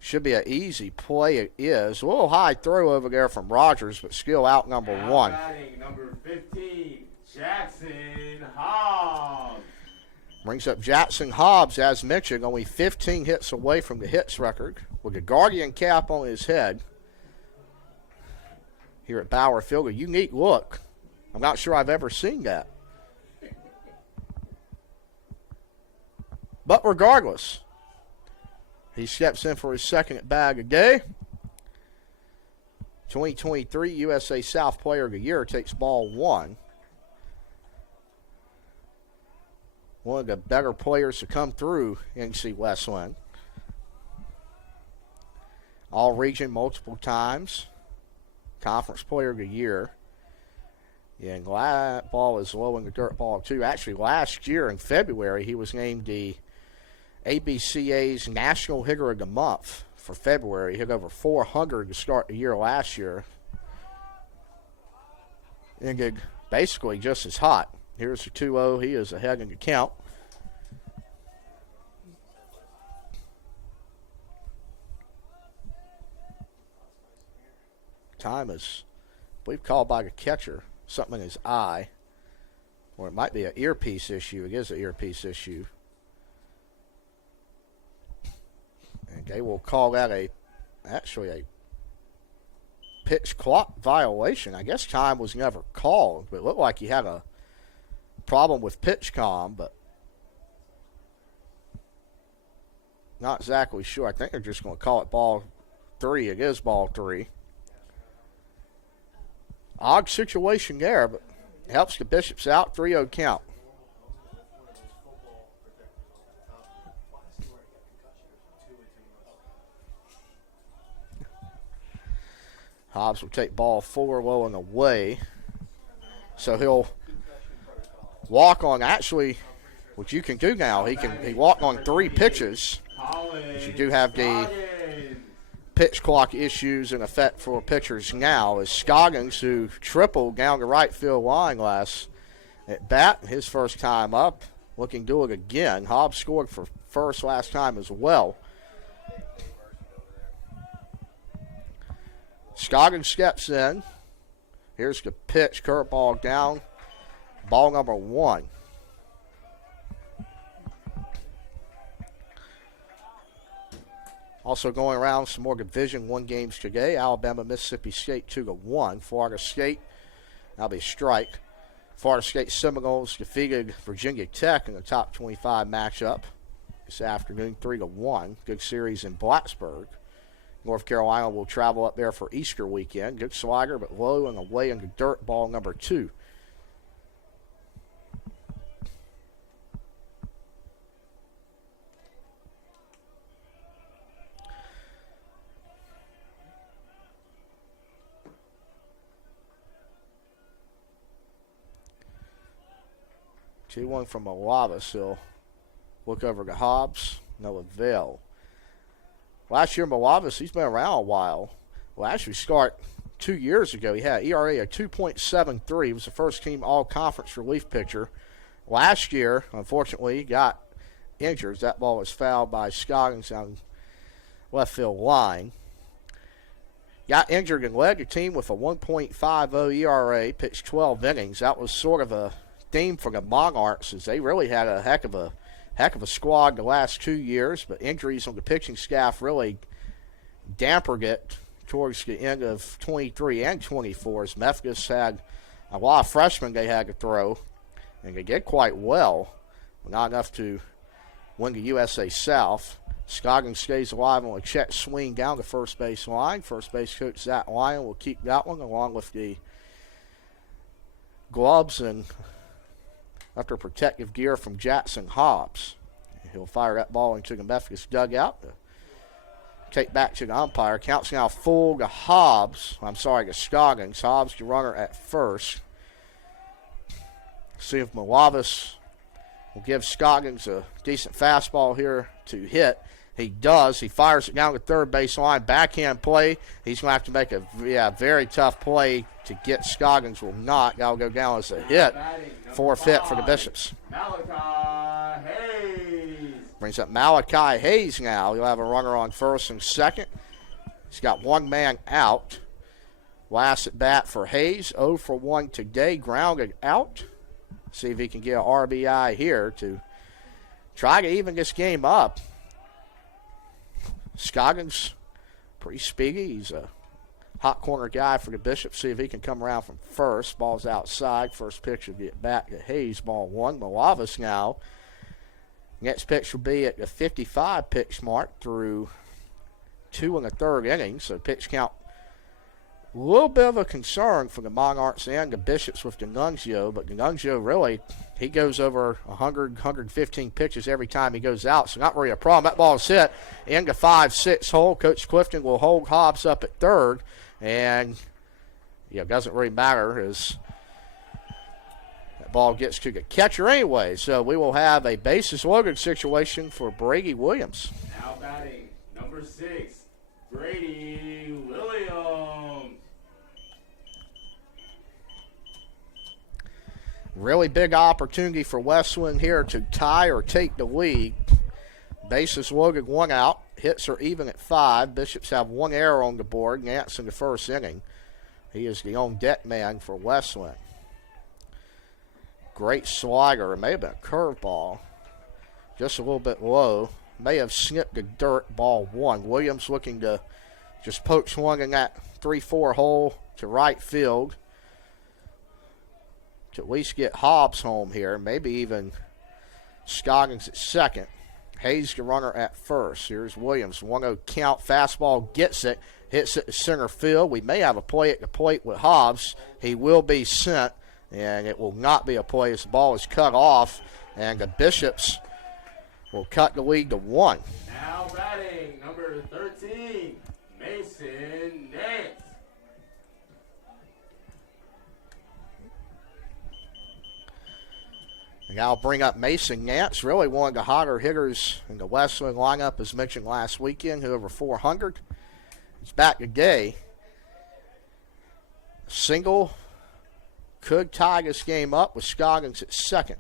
Should be an easy play. It is. A little high throw over there from Rogers, but still out number 1. Batting number 15, Jackson Hobbs. Brings up Jackson Hobbs, as mentioned, only 15 hits away from the hits record with a Guardian cap on his head. Here at Bauer Field, a unique look. I'm not sure I've ever seen that. But regardless, he steps in for his second at bat of the day. 2023 USA South Player of the Year takes ball 1. One of the better players to come through NC Wesleyan. All region multiple times. Conference Player of the Year. Yeah, and that ball is low in the dirt ball too. Actually, last year in February, he was named the ABCA's National Hitter of the Month for February. He hit over 400 to start the year last year. And basically just as hot. Here's the 2-0. He is ahead in the count. Time is, I believe, called by the catcher. Something in his eye. Or it might be an earpiece issue. It is an earpiece issue. And they will call that actually a pitch clock violation. I guess time was never called, but it looked like he had a problem with PitchCom, but not exactly sure. I think they're just going to call it ball 3. It is ball 3. Odd situation there, but helps the Bishops out. 3-0 count. Hobbs will take ball 4 low and away. So he'll walk on, actually, what you can do now, he walk on 3 pitches. But you do have the pitch clock issues in effect for pitchers now, as Scoggins, who tripled down the right field line last at bat, his first time up, looking to do it again. Hobbs scored for first last time as well. Scoggins steps in. Here's the pitch, curveball down. Ball number 1. Also going around some more Division I games today. Alabama, Mississippi State 2-1. Florida State, that'll be a strike. Florida State Seminoles defeated Virginia Tech in the top 25 matchup this afternoon, 3-1. Good series in Blacksburg. North Carolina will travel up there for Easter weekend. Good slider, but low and away in the dirt, ball number 2. Two one from Malavis. He'll look over to Hobbs. No avail. Last year, Malavis, he's been around a while. Well, actually, start 2 years ago. He had ERA of 2.73. He was the first team all-conference relief pitcher. Last year, unfortunately, he got injured. That ball was fouled by Scoggins on left field line. Got injured and led the team with a 1.50 ERA, pitched 12 innings. That was sort of a theme for the Monarchs, as they really had a heck of a squad the last 2 years, but injuries on the pitching staff really dampened it towards the end of 23 and 24, as Methodist had a lot of freshmen they had to throw, and they did quite well, but not enough to win the USA South. Scoggins stays alive on a check swing down the first base line. First base coach Zach Lyon will keep that one, along with the gloves and after protective gear from Jackson Hobbs. He'll fire that ball into the Methodist dugout. Take back to the umpire. Counts now full to Scoggins. Hobbs, the runner at first. See if Malavis will give Scoggins a decent fastball here to hit. He does. He fires it down the third base line. Backhand play. He's going to have to make a very tough play to get Scoggins. Will not. That'll go down as a hit. Forfeit for the Bishops. Malachi Hayes. Brings up Malachi Hayes now. He'll have a runner on first and second. He's got one man out. Last at bat for Hayes. 0 for 1 today. Grounded out. See if he can get an RBI here to try to even this game up. Scoggins, pretty speedy. He's a hot corner guy for the Bishops. See if he can come around from first. Ball's outside. First pitch will get back to Hayes. Ball 1. Malavis now. Next pitch will be at the 55 pitch mark through 2 1/3 innings. So pitch count a little bit of a concern for the Monarchs and the Bishops with D'Annunzio, but D'Annunzio really, he goes over 100, 115 pitches every time he goes out, so not really a problem. That ball is hit in the 5-6 hole. Coach Clifton will hold Hobbs up at third, and it doesn't really matter as that ball gets to the catcher anyway. So we will have a bases loaded situation for Brady Williams. Now batting, number 6, Brady Williams. Really big opportunity for Wesleyan here to tie or take the lead. Bases loaded, 1 out. Hits are even at 5. Bishops have 1 error on the board. Nance in the first inning. He is the on-deck man for Wesleyan. Great slider. It may have been a curveball. Just a little bit low. May have snipped the dirt. Ball 1. Williams looking to just poach one in that 3-4 hole to right field to at least get Hobbs home here. Maybe even Scoggins at second. Hayes, the runner at first. Here's Williams. 1-0 count. Fastball gets it. Hits it to center field. We may have a play at the plate with Hobbs. He will be sent, and it will not be a play as the ball is cut off, and the Bishops will cut the lead to 1. Now batting, number 13, Mason Nance. And I'll bring up Mason Nance, really one of the hotter hitters in the Wesleyan lineup, as mentioned last weekend, who over 400. He's back today. Single could tie this game up with Scoggins at second.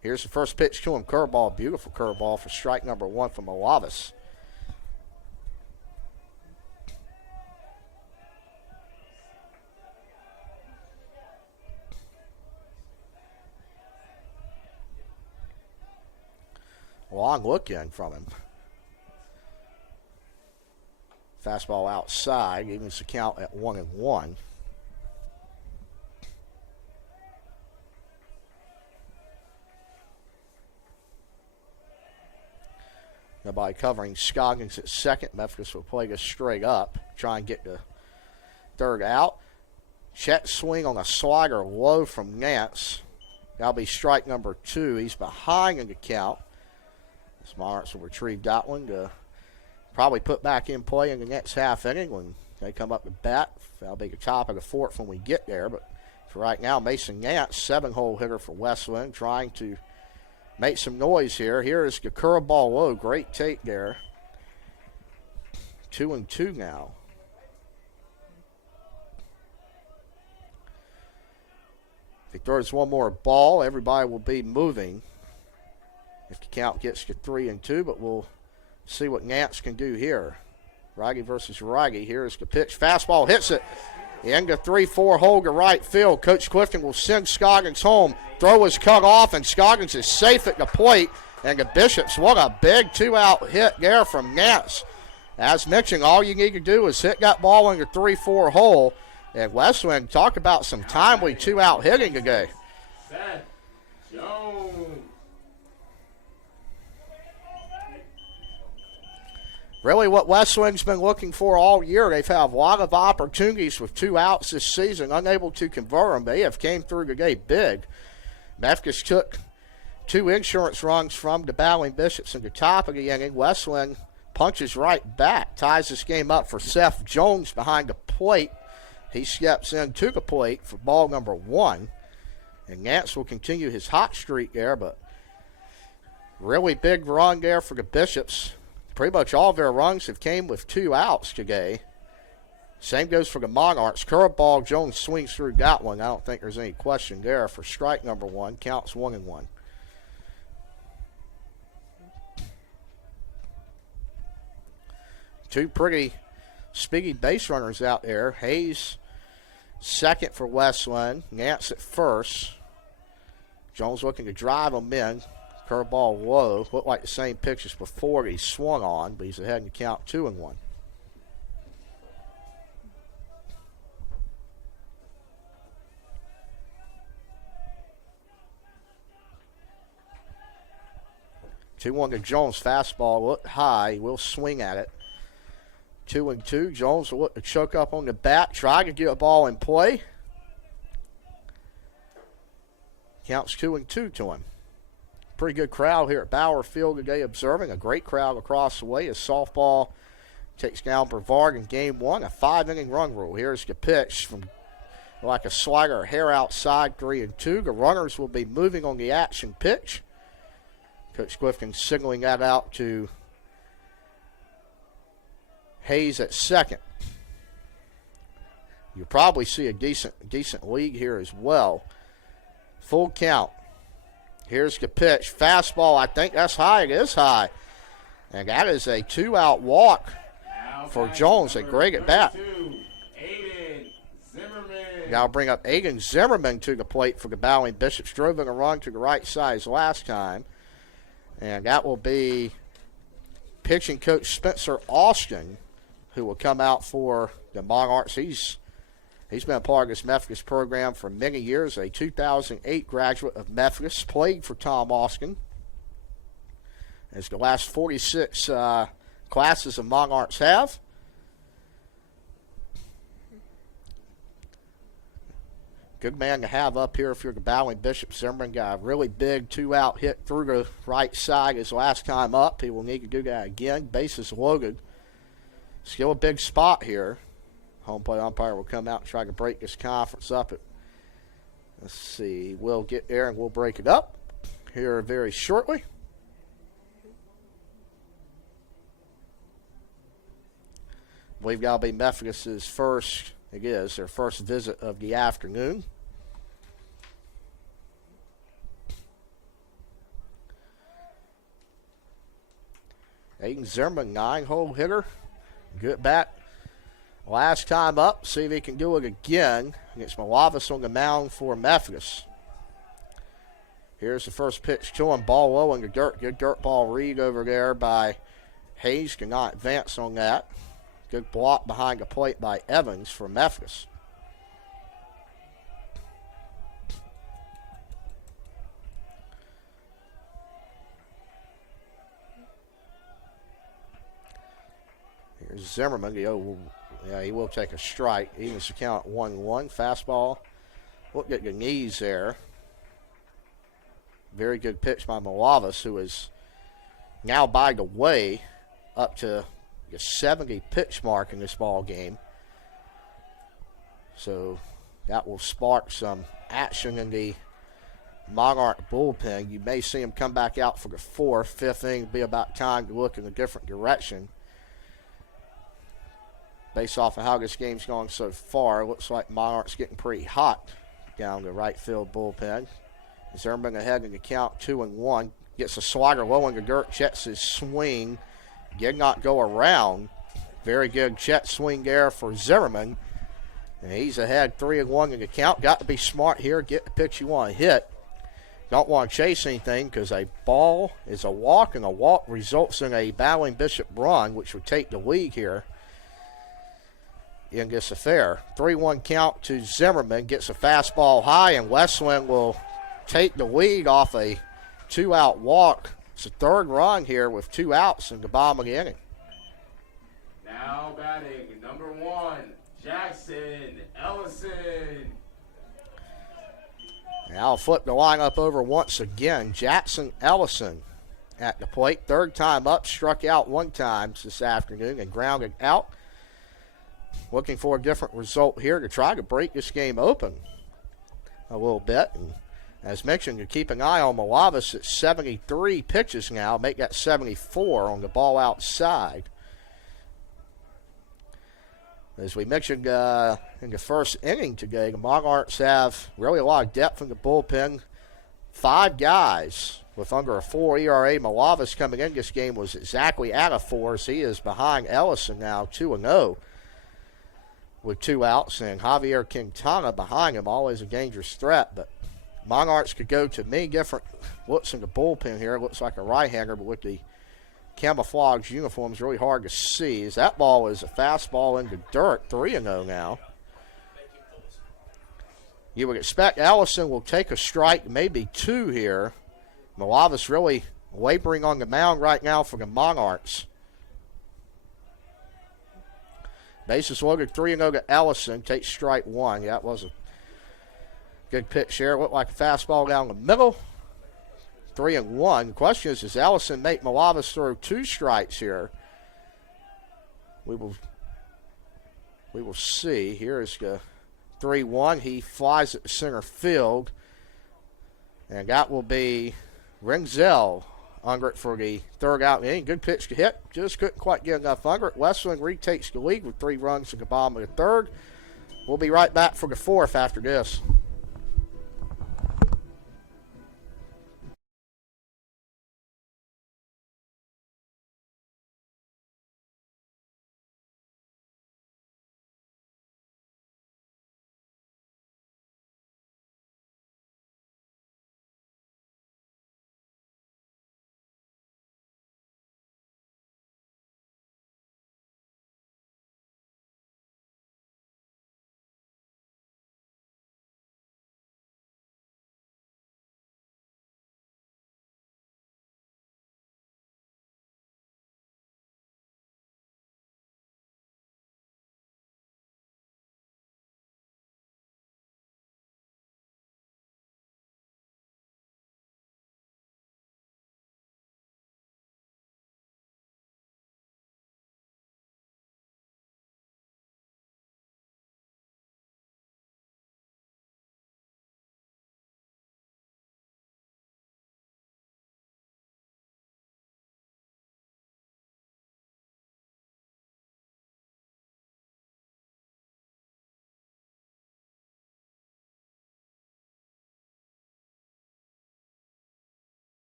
Here's the first pitch to him. Curveball, beautiful curveball for strike number 1 from Olavis. Long look in from him. Fastball outside, evens the count at 1-1. Nobody covering. Scoggins at second. Methodist will play this straight up, try and get the third out. Check swing on a slider low from Nance. That'll be strike number 2. He's behind in the count. The Monarchs will retrieve that one to probably put back in play in the next half inning when they come up to bat. That'll be the top of the 4th when we get there. But for right now, Mason Nance, 7-hole hitter for Wesleyan, trying to make some noise here. Here is the curveball low. Great take there. 2-2 now. If he throws one more ball, everybody will be moving. If the count gets to 3-2, but we'll see what Nance can do here. Raggy versus Raggy. Here's the pitch. Fastball hits it. In the 3-4 hole to right field. Coach Clifton will send Scoggins home. Throw is cut off, and Scoggins is safe at the plate. And the Bishops, what a big 2-out hit there from Nance. As mentioned, all you need to do is hit that ball in the 3-4 hole. And Wesleyan, talk about some timely 2-out hitting today. Seth Jones. Really what Wesleyan's been looking for all year. They've had a lot of opportunities with 2 outs this season, unable to convert them. They have came through today big. Methodist took 2 insurance runs from the battling Bishops in the top of the inning. Wesleyan punches right back, ties this game up for Seth Jones behind the plate. He steps into the plate for ball number 1. And Nance will continue his hot streak there, but really big run there for the Bishops. Pretty much all of their runs have came with 2 outs today. Same goes for the Monarchs. Curveball, Jones swings through that one. I don't think there's any question there for strike number 1. Counts 1-1. Two pretty speedy base runners out there. Hayes second for Wesleyan. Nance at first. Jones looking to drive them in. Curveball low. Looked like the same pitch as before he swung on, but he's ahead in the count 2-1. Two-one to Jones. Fastball looked high. He will swing at it. 2-2. Jones will look to choke up on the bat. Try to get a ball in play. Counts 2-2 to him. Pretty good crowd here at Bauer Field today observing. A great crowd across the way as softball takes down Brevard in game 1. A 5-inning run rule. Here's the pitch from like a slider, hair outside, 3-2. The runners will be moving on the action pitch. Coach Clifton signaling that out to Hayes at second. You'll probably see a decent league here as well. Full count. Here's the pitch. Fastball, I think that's high. It is high. And that is a 2-out walk for Jones. A great at bat. Now bring up Aiden Zimmerman to the plate for the Bowling Bishops. Drove in a run to the right side last time. And that will be pitching coach Spencer Austin, who will come out for the Monarchs. He's He's been a part of this Methodist program for many years, a 2008 graduate of Methodist, played for Tom Austin. As the last 46 classes of Monarchs have. Good man to have up here if you're battling Bishop. Zimmerman got a really big 2-out hit through the right side his last time up. He will need to do that again. Bases loaded. Still a big spot here. Home plate umpire will come out and try to break this conference up. Let's see. We'll get there and we'll break it up here very shortly. I believe that'll be Methodist's first, it is, their first visit of the afternoon. Aiden Zimmerman, 9-hole hitter. Good bat. Last time up, see if he can do it again against Malavis on the mound for Methodist. Here's the first pitch to him. Ball low in the dirt. Good dirt ball read over there by Hayes. Cannot advance on that. Good block behind the plate by Evans for Methodist. Here's Zimmerman. He will take a strike. Evens the count at 1-1. Fastball. Look at the knees there. Very good pitch by Malavis, who is now, by the way, up to the 70 pitch mark in this ball game. So that will spark some action in the Monarch bullpen. You may see him come back out for the fourth. Fifth inning will be about time to look in a different direction. Based off of how this game's gone so far, it looks like Monarch's getting pretty hot down the right field bullpen. Zimmerman ahead in the count, 2-1. Gets a slider low in the dirt, checks his swing. Did not go around. Very good check swing there for Zimmerman. And he's ahead 3-1 in the count. Got to be smart here. Get the pitch you want to hit. Don't want to chase anything because a ball is a walk, and a walk results in a battling Bishop run, which would take the lead here in this affair. 3-1 count to Zimmerman. Gets a fastball high, and Wesleyan will take the lead off a 2-out walk. It's the third run here with 2 outs in the bottom of the inning. Now batting, number 1, Jackson Ellison. And I'll flip the lineup over once again. Jackson Ellison at the plate. Third time up, struck out 1 time this afternoon and grounded out. Looking for a different result here to try to break this game open a little bit. And as mentioned, you keep an eye on Malavis at 73 pitches now. Make that 74 on the ball outside. As we mentioned in the first inning today, the Monarchs have really a lot of depth in the bullpen. 5 guys with under a 4 ERA. Malavis coming in this game was exactly at a 4, as he is behind Ellison now 2-0 with 2 outs. And Javier Quintana behind him, always a dangerous threat. But Monarchs could go to many different looks in the bullpen here. Looks like a right-hander, but with the camouflage uniform is really hard to see. As that ball is a fastball into dirt, 3-0 now. You would expect Allison will take a strike, maybe 2 here. Malavis really laboring on the mound right now for the Monarchs. Bases loaded, 3-0 to Allison. Takes strike 1. Yeah, that was a good pitch there. Looked like a fastball down the middle. 3-1. The question is, does Allison make Malavis throw 2 strikes here? We will see. Here is the 3-1. He flies at center field. And that will be Ringzel under it for the third out inning. Good pitch to hit. Just couldn't quite get enough under it. Wesleyan retakes the lead with 3 runs in the bottom of the third. We'll be right back for the fourth after this.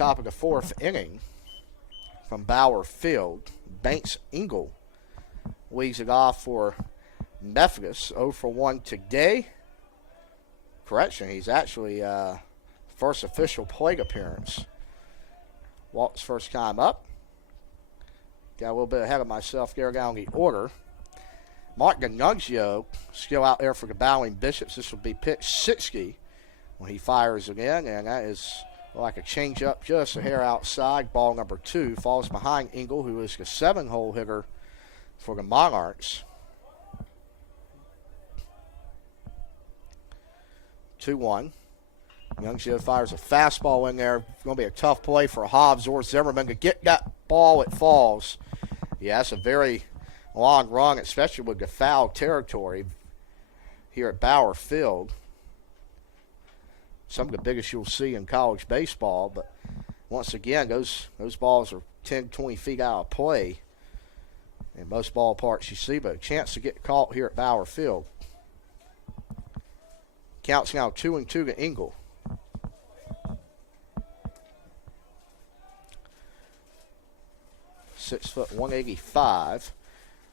top of the fourth inning from Bauer Field. Banks Engel leads it off for Methodist. 0 for 1 today. Correction, he's actually first official plate appearance. Walt's first time up. Got a little bit ahead of myself there down the order. Mark D'Annunzio still out there for the Bowling Bishops. This will be pitch 60 when he fires again, and that is like a changeup just a hair outside. Ball number 2 falls behind Engel, who is the 7-hole hitter for the Monarchs. 2-1. D'Annunzio fires a fastball in there. It's going to be a tough play for Hobbs or Zimmerman to get that ball. It falls. Yeah, that's a very long run, especially with the foul territory here at Bauer Field. Some of the biggest you'll see in college baseball, but once again, those balls are 10, 20 feet out of play in most ballparks you see, but a chance to get caught here at Bauer Field. Counts now 2-2 to Engel. Six foot 185.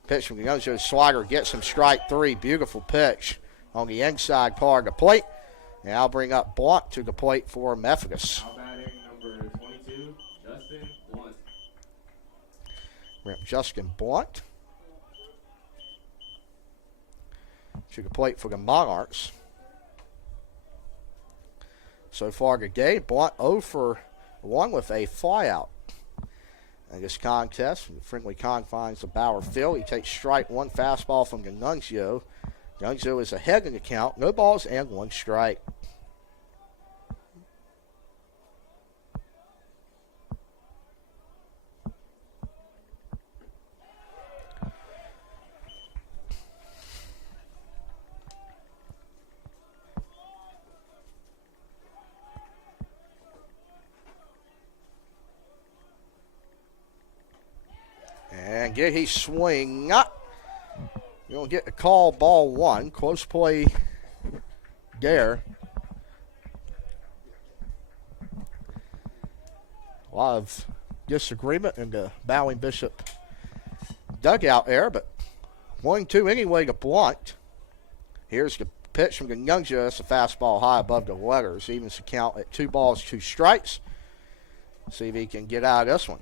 Pitch from D'Annunzio. Slider gets him strike 3. Beautiful pitch on the inside part of the plate. And I'll bring up Blunt to the plate for Methodist. Now batting number 22, Justin Blunt. Justin Blunt to the plate for the Monarchs. So far today, Blunt 0 for 1 with a flyout. In this contest, from the friendly confines of Bauer Field, he takes strike 1 fastball from D'Annunzio. D'Annunzio is ahead in the count. No balls and 1 strike. And get he swing up. You're going to get the call, ball 1. Close play there. A lot of disagreement in the Bowling Bishop dugout there, but 1-2 anyway to Blunt. Here's the pitch from D'Annunzio. That's a fastball high above the letters. Evens the count at 2 balls, 2 strikes. See if he can get out of this one.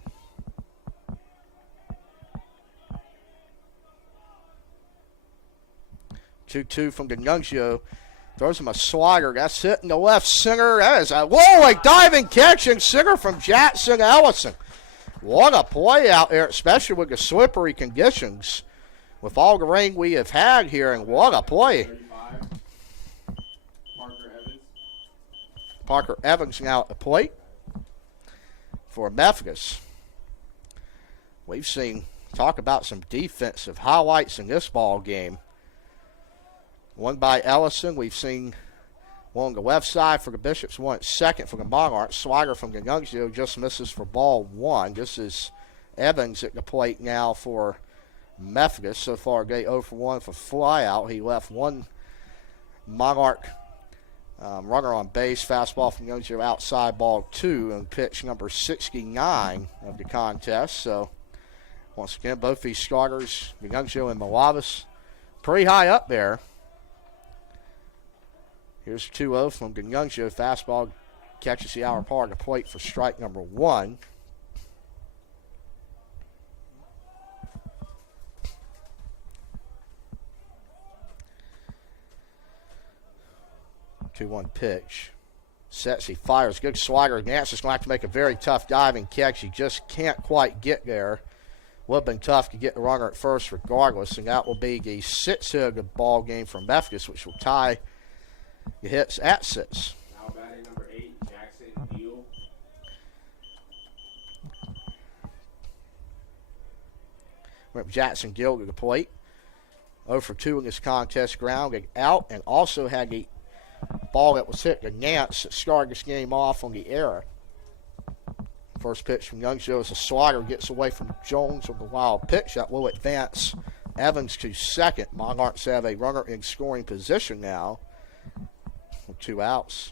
2-2 from D'Annunzio. Throws him a slider. That's hitting the left center. That is a diving catch and center from Jackson Ellison. What a play out there, especially with the slippery conditions. With all the rain we have had here, and what a play. 35, Parker Evans. Parker Evans now at the plate for Methodist. We've seen, talk about some defensive highlights in this ball game. One by Ellison. We've seen one on the left side for the Bishops, one at second for the Monarchs. Slider from D'Annunzio just misses for ball 1. This is Evans at the plate now for Methodist. So far, Gay 0 for 1 for flyout. He left one Monarch runner on base. Fastball from D'Annunzio outside, ball 2, and pitch number 69 of the contest. So, once again, both these starters, D'Annunzio and Malavis, pretty high up there. Here's 2-0 from D'Annunzio. Fastball catches the outer part of the plate for strike number 1. Two-one pitch. Sets, he fires. Good slider. Nance is going to have to make a very tough diving catch. He just can't quite get there. Would have been tough to get the runner at first regardless, and that will be the 6th hit of the ball game for Methodist, which will tie the hits at 6. Now batting number 8, Jackson Deal. Jackson Gill to the plate. 0 for 2 in this contest, grounded out, and also had the ball that was hit to Nance that started this game off on the error. First pitch from D'Annunzio is a slider, gets away from Jones on the wild pitch. That will advance Evans to second. Monarchs have a runner in scoring position now with 2 outs.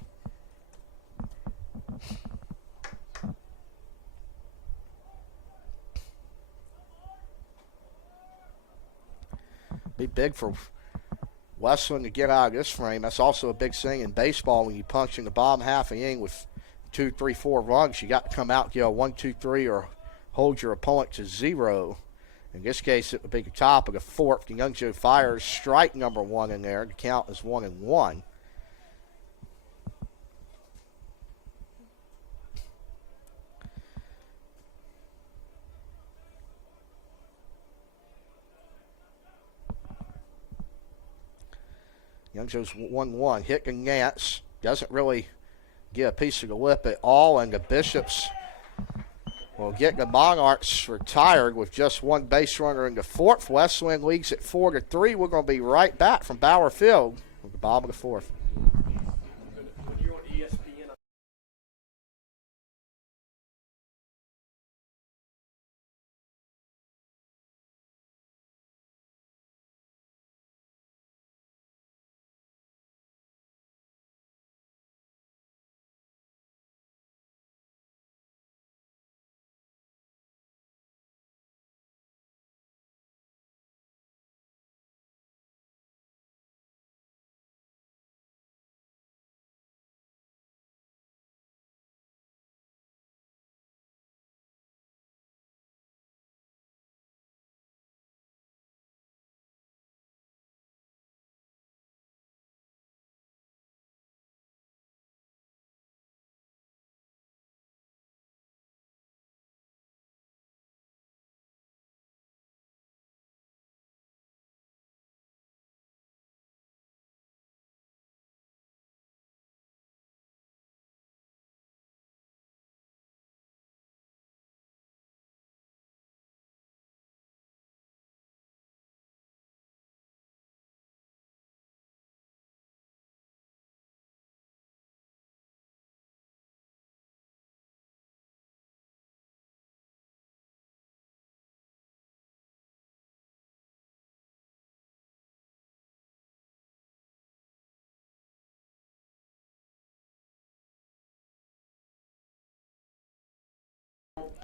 Be big for Wesleyan to get out of this frame. That's also a big thing in baseball when you punch in the bottom half of the inning with 2, 3, 4 runs. You got to come out, 1, 2, 3, or hold your opponent to 0. In this case, it would be the top of the 4th. The Young Joe fires strike number 1 in there. The count is 1-1. Young Joe's 1-1. Hit and Nance doesn't really get a piece of the lip at all, and the Bishops will get the Monarchs retired with just 1 base runner in the 4th. Wesleyan leads at 4-3. We're going to be right back from Bauer Field with the bottom of the 4th. When you're on ESPN,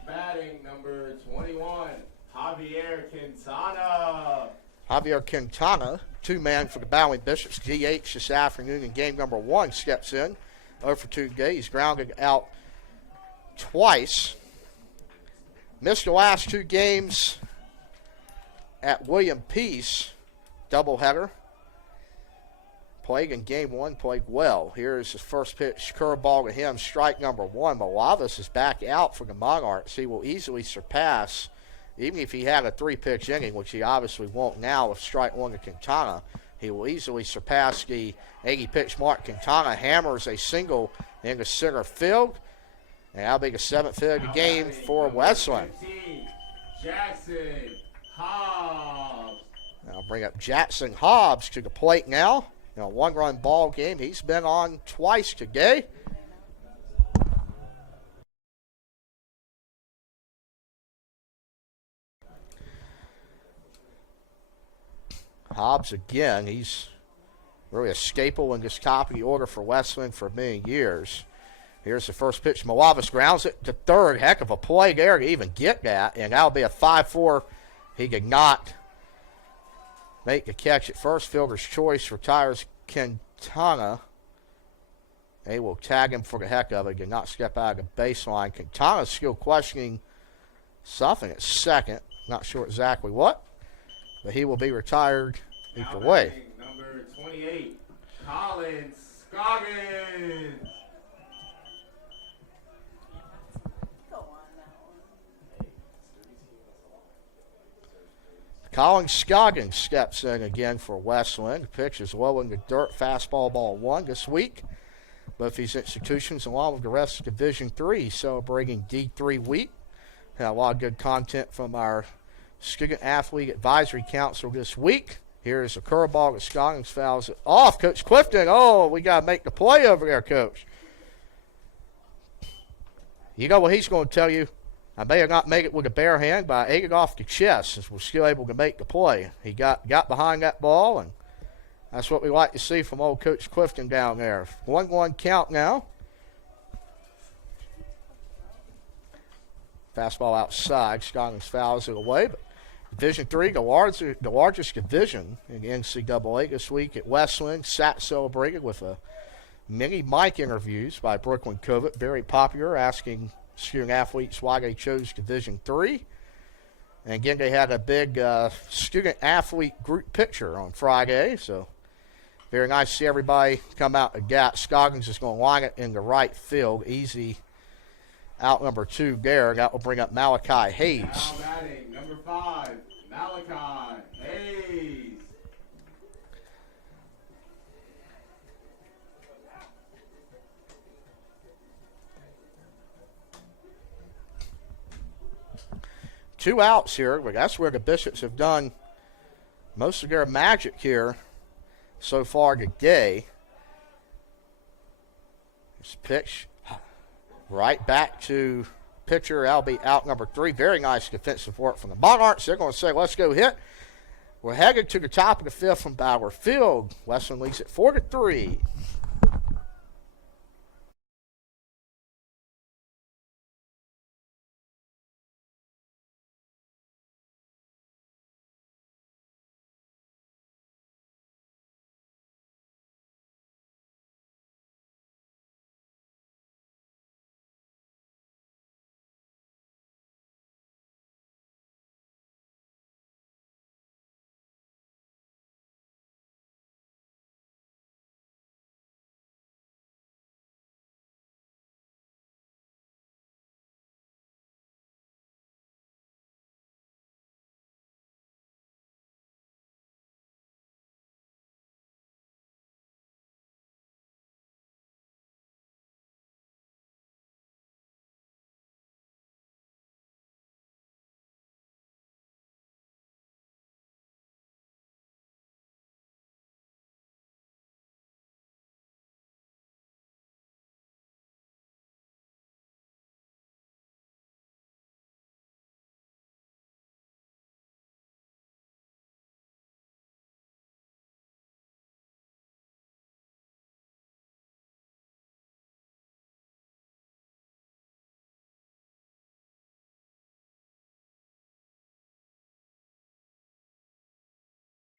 batting number 21, Javier Quintana. Javier Quintana, 2-man for the Bowling Bishops. DH this afternoon in game number 1 steps in. 0 for 2 today. He's grounded out twice. Missed the last 2 games at William Peace. Doubleheader. Played in game 1, played well. Here's his first pitch, curveball to him, strike number 1. Malavis is back out for the Monarchs. He will easily surpass, even if he had a 3-pitch inning, which he obviously won't now with strike 1 to Quintana, he will easily surpass the 80-pitch mark. Quintana hammers a single into center field, and that'll be the 7th hit of the game for Wesleyan. Jackson Hobbs. I'll bring up Jackson Hobbs to the plate now. In a 1-run ball game. He's been on twice today. Hobbs again. He's really a staple in this top of the order for Wesleyan for many years. Here's the first pitch. Malavis grounds it to third. Heck of a play there to even get that. And that'll be a 5-4. He did not make the catch at first. Fielder's choice retires Quintana. They will tag him for the heck of it. Did not step out of the baseline. Quintana's still questioning something at second. Not sure exactly what. But he will be retired either way. Number 28, Colin Scoggins. Colin Scoggins steps in again for Wesleyan. The pitch is low in the dirt. Fastball ball 1 this week. Both these institutions, along with the rest of Division III, celebrating D3 week. Had a lot of good content from our Student Athlete Advisory Council this week. Here's a curveball that Scoggins fouls it off. Coach Clifton, we got to make the play over there, Coach. You know what he's going to tell you? I may have not made it with a bare hand, but I ate it off the chest as we're still able to make the play. He got behind that ball, and that's what we like to see from old Coach Clifton down there. 1-1 count now. Fastball outside. Scoggins fouls it away, but Division III, the largest division in the NCAA this week at Wesleyan, sat celebrated with a many mic interviews by Brooklyn Covert, very popular, asking student athletes why they chose Division III. And again, they had a big student athlete group picture on Friday, so very nice to see everybody come out to GAT. Scoggins is going to line it in the right field. Easy out number 2 there. That will bring up Malachi Hayes. Now batting, number 5, Malachi Hayes. Two outs here, but that's where the Bishops have done most of their magic here so far today. This pitch right back to pitcher. That'll be out number 3. Very nice defensive work from the Monarchs. They're going to say, let's go hit. We're headed to the top of the 5th from Bauer Field. Wesleyan leads it 4-3.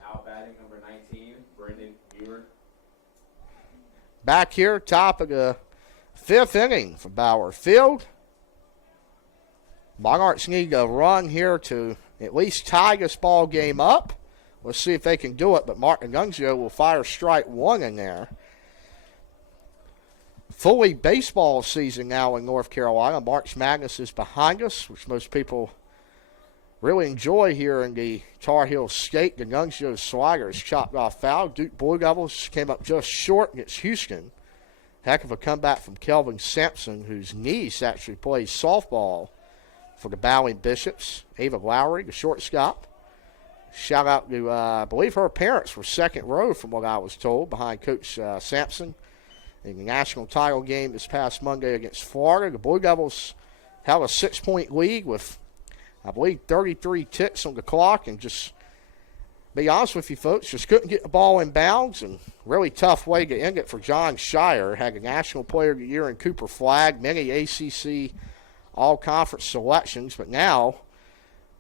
Out batting, number 19, Brendan Muir. Back here, top of the 5th inning for Bauer Field. Monarchs need a run here to at least tie this ball game up. Let's see if they can do it, but Martin Gungio will fire strike 1 in there. Fully baseball season now in North Carolina. March Madness is behind us, which most people really enjoy here in the Tar Heel State. The Gungio slider is chopped off foul. Duke Blue Devils came up just short against Houston. Heck of a comeback from Kelvin Sampson, whose niece actually plays softball for the Bowling Bishops. Ava Lowry, the shortstop. Shout out to, I believe her parents were second row from what I was told, behind Coach Sampson in the national title game this past Monday against Florida. The Blue Devils held a 6-point lead with, I believe, 33 ticks on the clock, and just be honest with you folks, just couldn't get the ball in bounds, and really tough way to end it for John Shire. Had a National Player of the Year in Cooper Flagg, many ACC all-conference selections, but now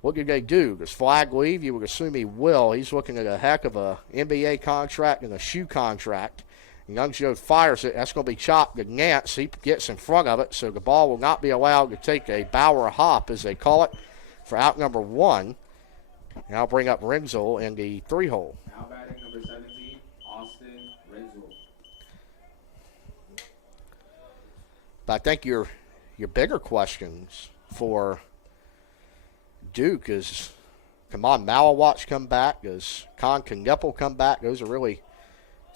what did they do? Does Flagg leave? You would assume he will. He's looking at a heck of a NBA contract and a shoe contract. And Youngjo fires it. That's going to be chopped to Nance. He gets in front of it, so the ball will not be allowed to take a Bauer hop, as they call it, for out number 1. And I'll bring up Renzel in the 3-hole. Now batting, number 17, Austin Renzel. But I think your bigger questions for Duke is, come on, Malawatch come back? Does Con Kneppel come back? Those are really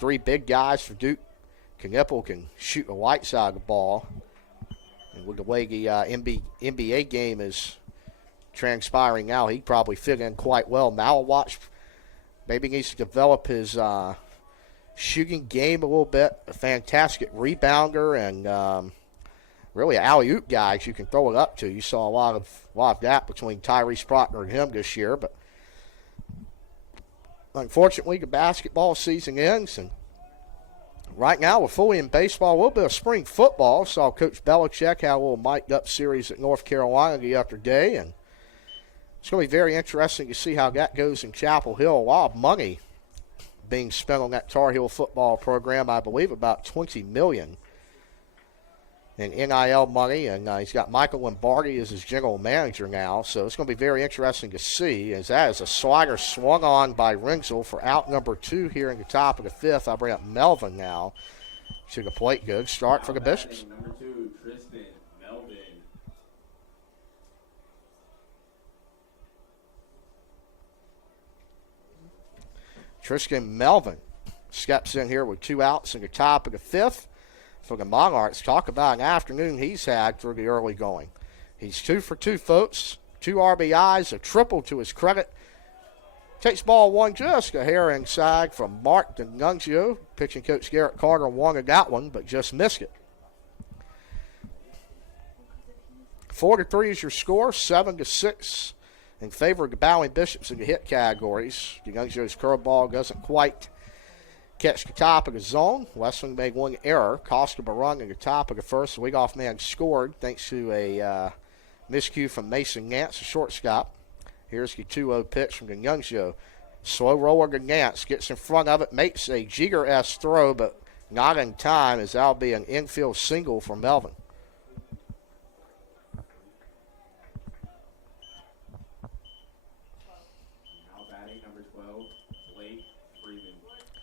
3 big guys for Duke. Kneppel can shoot the light side of the ball. And with the way the NBA game is transpiring now, he probably fit in quite well. Malawatch maybe needs to develop his shooting game a little bit. A fantastic rebounder and really alley-oop guys you can throw it up to. You saw a lot of that between Tyrese Proctor and him this year, but unfortunately the basketball season ends, and right now we're fully in baseball, a little bit of spring football. Saw Coach Belichick have a little mic'd up series at North Carolina the other day, and It's going to be very interesting to see how that goes in Chapel Hill. A lot of money being spent on that Tar Heel football program. I believe about $20 million in NIL money, and he's got Michael Lombardi as his general manager now. So it's going to be very interesting to see, as that is a slider swung on by Renzel for out number 2 here in the top of the 5th. I'll bring up Melvin now to the plate. Good start for the Bishops. Number 2, Tristan Melvin. Tristan Melvin steps in here with 2 outs in the top of the 5th for the Monarchs. Talk about an afternoon he's had through the early going. He's 2 for 2, folks. 2 RBIs, a triple to his credit. Takes ball 1, just a hair inside from Mark D'Annunzio. Pitching coach Garrett Carter wanted that one, but just missed it. 4-3 is your score, 7-6 in favor of the Bowling Bishops in the hit categories. D'Annunzio's curveball doesn't quite catch the top of the zone. Wesleyan made 1 error, cost him a run in the top of the 1st. The leadoff man scored thanks to a miscue from Mason Nance, the shortstop. Here's the 2-0 pitch from D'Annunzio. Slow roller to Nance, gets in front of it, makes a Jeter-esque throw, but not in time, as that'll be an infield single for Melvin.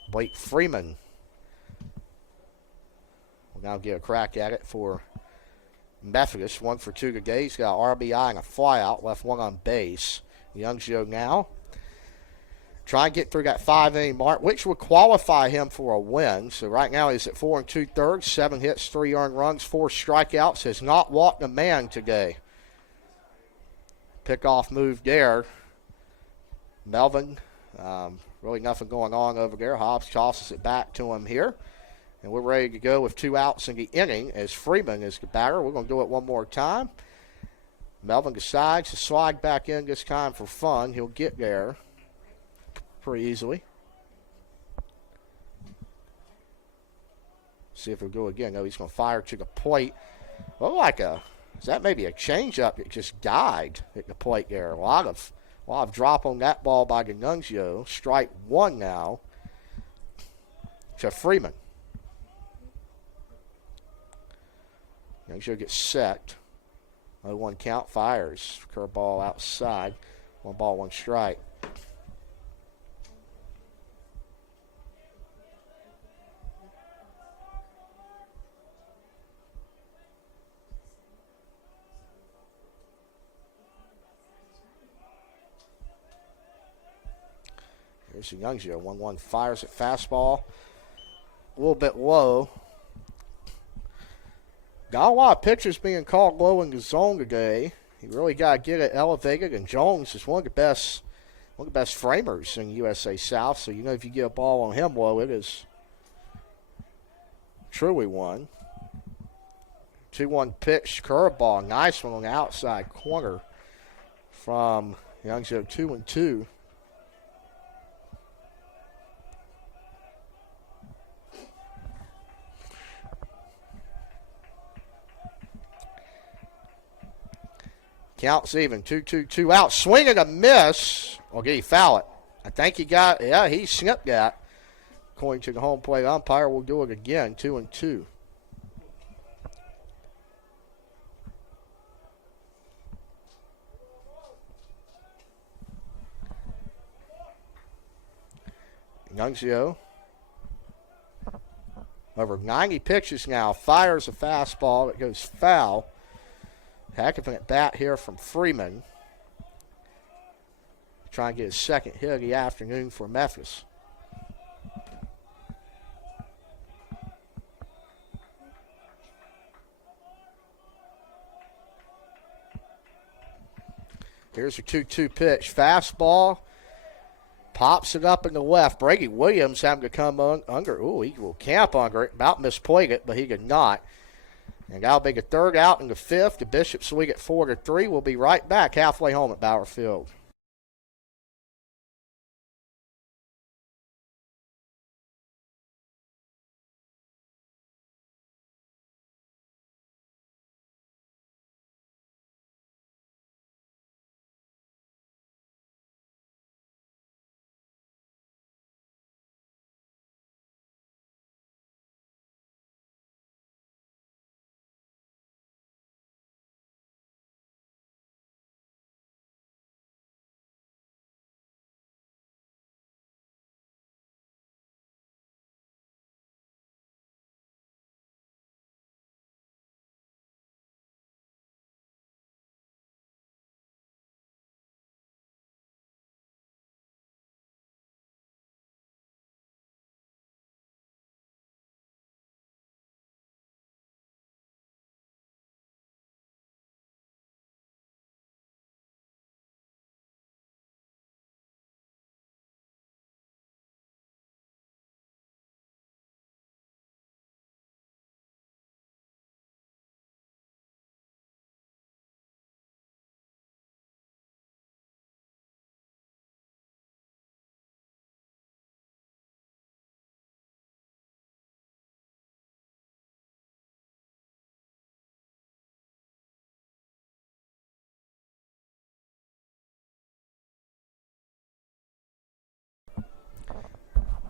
Blake Freeman will now get a crack at it for Methodist. 1 for 2 today. He's got an RBI and a flyout. Left 1 on base. Youngjo now try and get through that 5-inning mark, which would qualify him for a win. So right now he's at 4 2/3, 7 hits, 3 earned runs, 4 strikeouts. Has not walked a man today. Pickoff move there. Melvin. Really nothing going on over there. Hobbs tosses it back to him here. And we're ready to go with 2 outs in the inning as Freeman is the batter. We're going to do it one more time. Melvin decides to slide back in this time for fun. He'll get there pretty easily. See if he'll go again. No, he's going to fire to the plate. Look like is that maybe a changeup that just died at the plate there? A lot of drop on that ball by D'Annunzio. Strike 1 now to Freeman. D'Annunzio gets set. 0-1 count, fires. Curveball outside. 1 ball, 1 strike. Here's D'Annunzio. 1-1 fires at fastball. A little bit low. Got a lot of pitchers being called low in the zone today. You really got to get it elevated, and Jones is one of the best framers in USA South. So you know if you get a ball on him low, it is truly one. 2-1 pitch, curveball, nice one on the outside corner from D'Annunzio. 2-2. Counts even. 2-2 out. Swing and a miss. Or did he foul it? I think he got, yeah, he snipped that. According to the home plate umpire, we'll do it again. 2-2. D'Annunzio, over 90 pitches now, fires a fastball that goes foul. Heck of a bat here from Freeman. Trying to get his second hit of the afternoon for Memphis. Here's a 2-2 pitch. Fastball. Pops it up in the left. Brady Williams having to come under. Ooh, he will camp under it. About misplayed it, but he could not. And that'll be the 3rd out in the 5th. The Bishops lead at 4-3. We'll be right back halfway home at Bauer Field.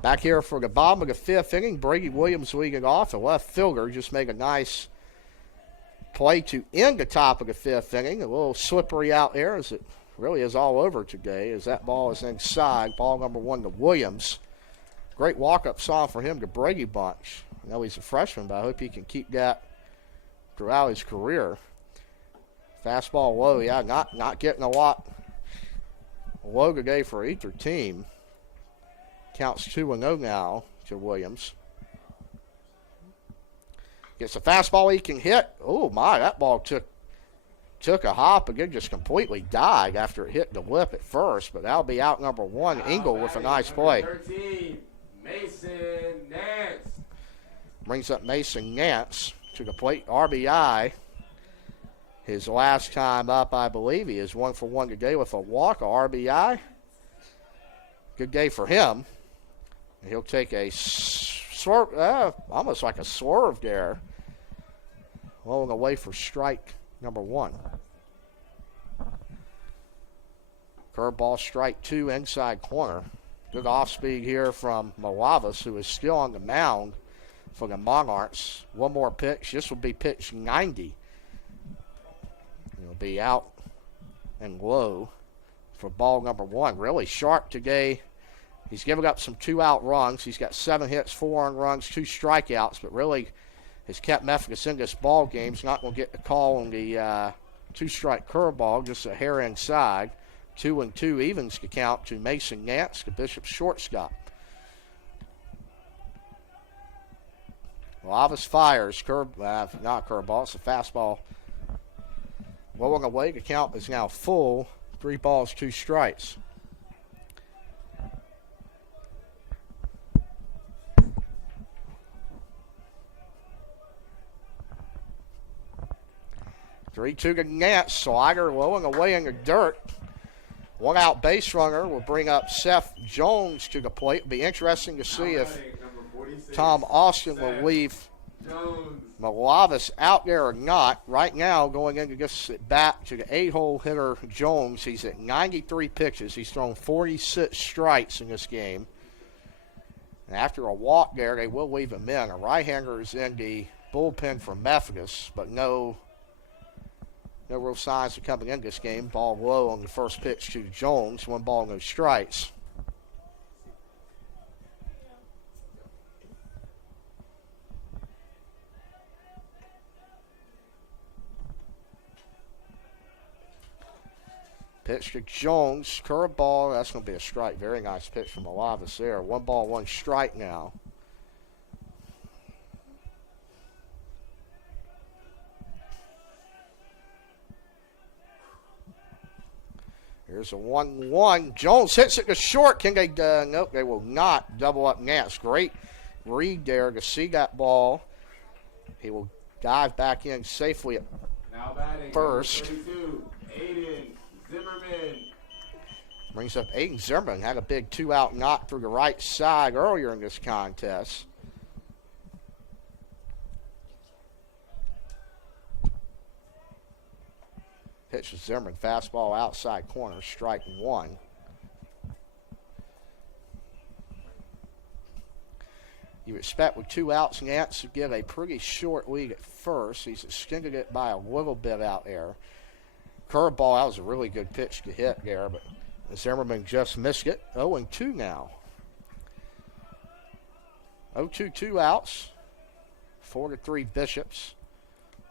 Back here for the bottom of the fifth inning, Brady Williams leading off. A left fielder just made a nice play to end the top of the fifth inning. A little slippery out there, as it really is all over today, as that ball is inside. Ball number 1 to Williams. Great walk-up song for him, the Brady Bunch. I know he's a freshman, but I hope he can keep that throughout his career. Fastball low, yeah, not getting a lot low today for either team. Counts 2-0 now to Williams. Gets a fastball he can hit. Oh, my, that ball took a hop and then just completely died after it hit the lip at first. But that'll be out number 1. Engel with a nice play. 13, Mason Nance. Brings up Mason Nance to the plate. RBI. His last time up, I believe. He is 1 for 1 today with a walk, a RBI. Good day for him. He'll take a swerve, almost like a swerve there. Rolling away for strike number 1. Curveball, strike 2, inside corner. Good off speed here from Malavis, who is still on the mound for the Monarchs. One more pitch. This will be pitch 90. It'll be out and low for ball number 1. Really sharp today. He's given up some 2-out runs. He's got 7 hits, 4 earned runs, 2 strikeouts, but really has kept Methodist in this ball game. He's not going to get the call on the 2-strike curveball, just a hair inside. 2-2 evens the count to Mason Nance, the Bishop shortstop. Lavis fires, not curveball, it's a fastball. Rolling away, the count is now full. 3 balls, 2 strikes. Three-two to Nance. Slider rolling away in the dirt. 1 out base runner will bring up Seth Jones to the plate. It'll be interesting to see if Tom Austin will leave Malavis out there or not. Right now, going into this at bat to the 8-hole hitter Jones, he's at 93 pitches. He's thrown 46 strikes in this game. And after a walk there, they will leave him in. A right-hander is in the bullpen for Methodist, but no real signs of coming in this game. Ball low on the first pitch to Jones. 1 ball, no strikes. Pitch to Jones. Curveball. That's going to be a strike. Very nice pitch from Malavis there. 1 ball, 1 strike now. Here's a 1-1. Jones hits it to short. Can they? Nope, they will not double up Nance. Great read there to see that ball. He will dive back in safely at first. 32, Aiden Zimmerman. Brings up Aiden Zimmerman. Had a big 2-out knock through the right side earlier in this contest. Pitch to Zimmerman. Fastball outside corner. Strike 1. You expect with 2 outs, Nance to get a pretty short lead at first. He's extended it by a little bit out there. Curveball, that was a really good pitch to hit there, but Zimmerman just missed it. 0-2 now. 0-2, 2 outs. 4-3 Bishops.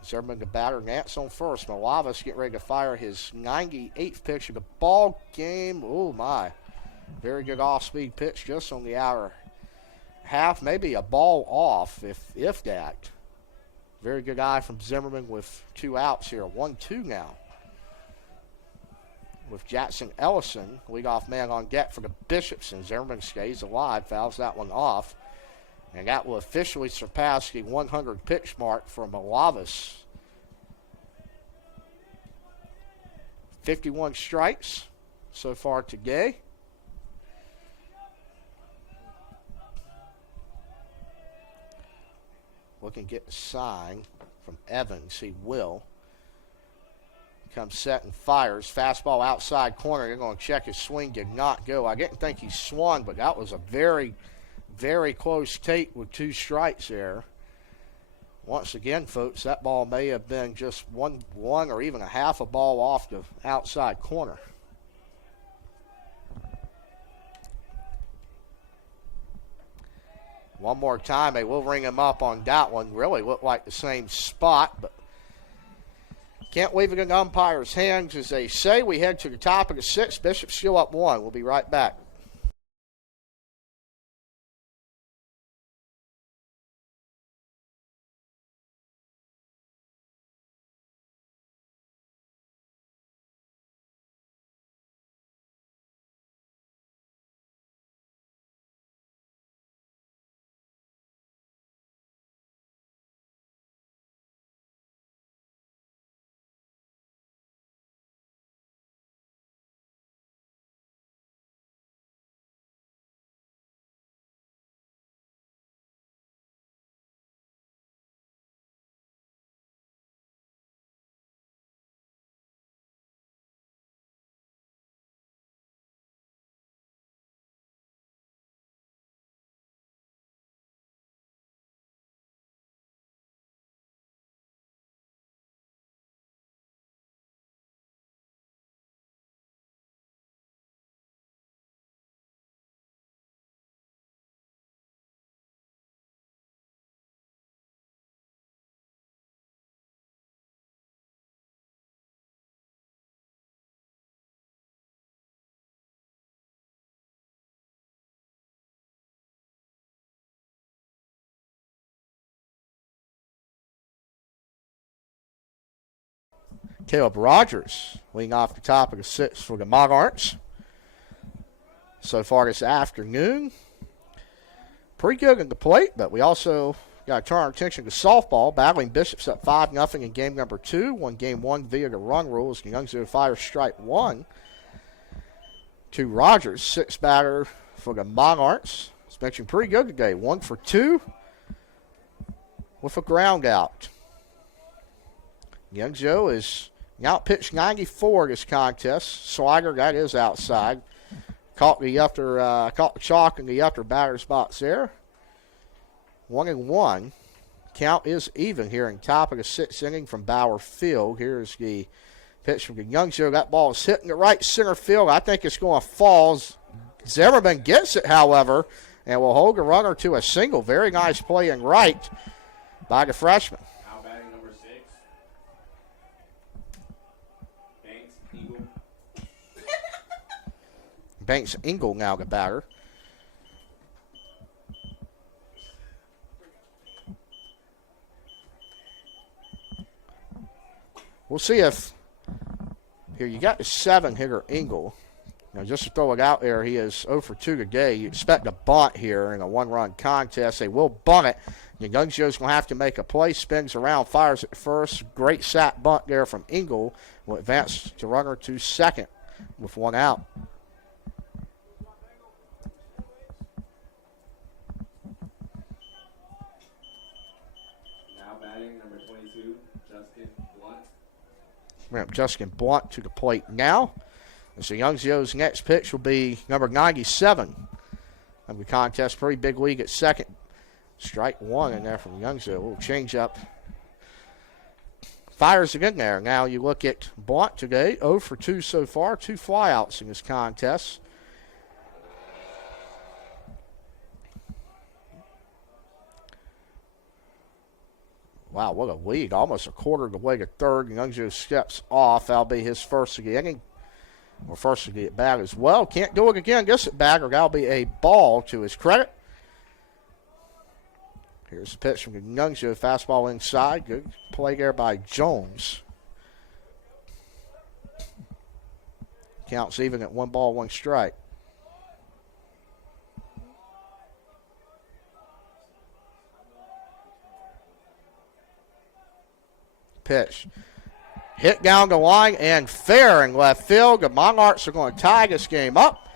Zimmerman the batter. Nance on first. Malavis getting ready to fire his 98th pitch of the ball game. Oh, my. Very good off-speed pitch just on the outer half. Maybe a ball off, if that. Very good eye from Zimmerman with 2 outs here. 1-2 now. With Jackson Ellison, leadoff man on deck for the Bishops, and Zimmerman stays alive, fouls that one off. And that will officially surpass the 100 pitch mark for Malavis. 51 strikes so far today. Looking to get the sign from Evans. He will. Comes set and fires. Fastball outside corner. They're going to check his swing. Did not go. I didn't think he swung, but that was a very, Very close take with 2 strikes there. Once again, folks, that ball may have been just one or even a half a ball off the outside corner. One more time, they will ring him up on that one. Really looked like the same spot, but can't leave it in the umpire's hands, as they say. We head to the top of the 6th. Bishop still up 1. We'll be right back. Caleb Rogers leading off the top of the 6th for the Monarchs. So far this afternoon, pretty good at the plate, but we also got to turn our attention to softball. Battling Bishops up 5-0 in game number 2. Won game 1 via the run rule as the Youngsville fire strike 1 to Rogers, 6th batter for the Monarchs. He's pitching pretty good today. 1 for 2 with a ground out. Young Joe is outpitched 94 this contest. Slider, that is outside. Caught the chalk in the upper batter spots there. 1-1. Count is even here in top of the 6th inning from Bauer Field. Here's the pitch from the Young Joe. That ball is hitting the right center field. I think it's going to fall. Zimmerman gets it, however, and will hold the runner to a single. Very nice play in right by the freshman. Now batting number 6. Banks Eagle. Banks Engel now the batter. We'll see if, here you got the 7-hitter Engel. Now just to throw it out there, he is 0 for 2 today. You expect a bunt here in a 1-run contest. They will bunt it. The Young Joe's going to have to make a play. Spins around, fires at first. Great sack bunt there from Engel. Will advance to runner to second with 1 out. Now batting number 22, Justin Blunt. We're up Justin Blunt to the plate now. And so Young Joe's next pitch will be number 97 of the contest. Pretty big league at second. Strike 1 in there from Young Joe. A little change up. Fires again there. Now you look at Blunt today. 0 for 2 so far. 2 flyouts in this contest. Wow, what a lead. Almost a quarter of the way to third. And Young Joe steps off. That'll be his first of the inning. Or first of the at bat as well. Can't do it again. Gets it back, or that'll be a ball to his credit. Here's the pitch from the Young Joe. Fastball inside. Good play there by Jones. Counts even at 1 ball, 1 strike. Pitch. Hit down the line and fair in left field. The Monarchs are going to tie this game up.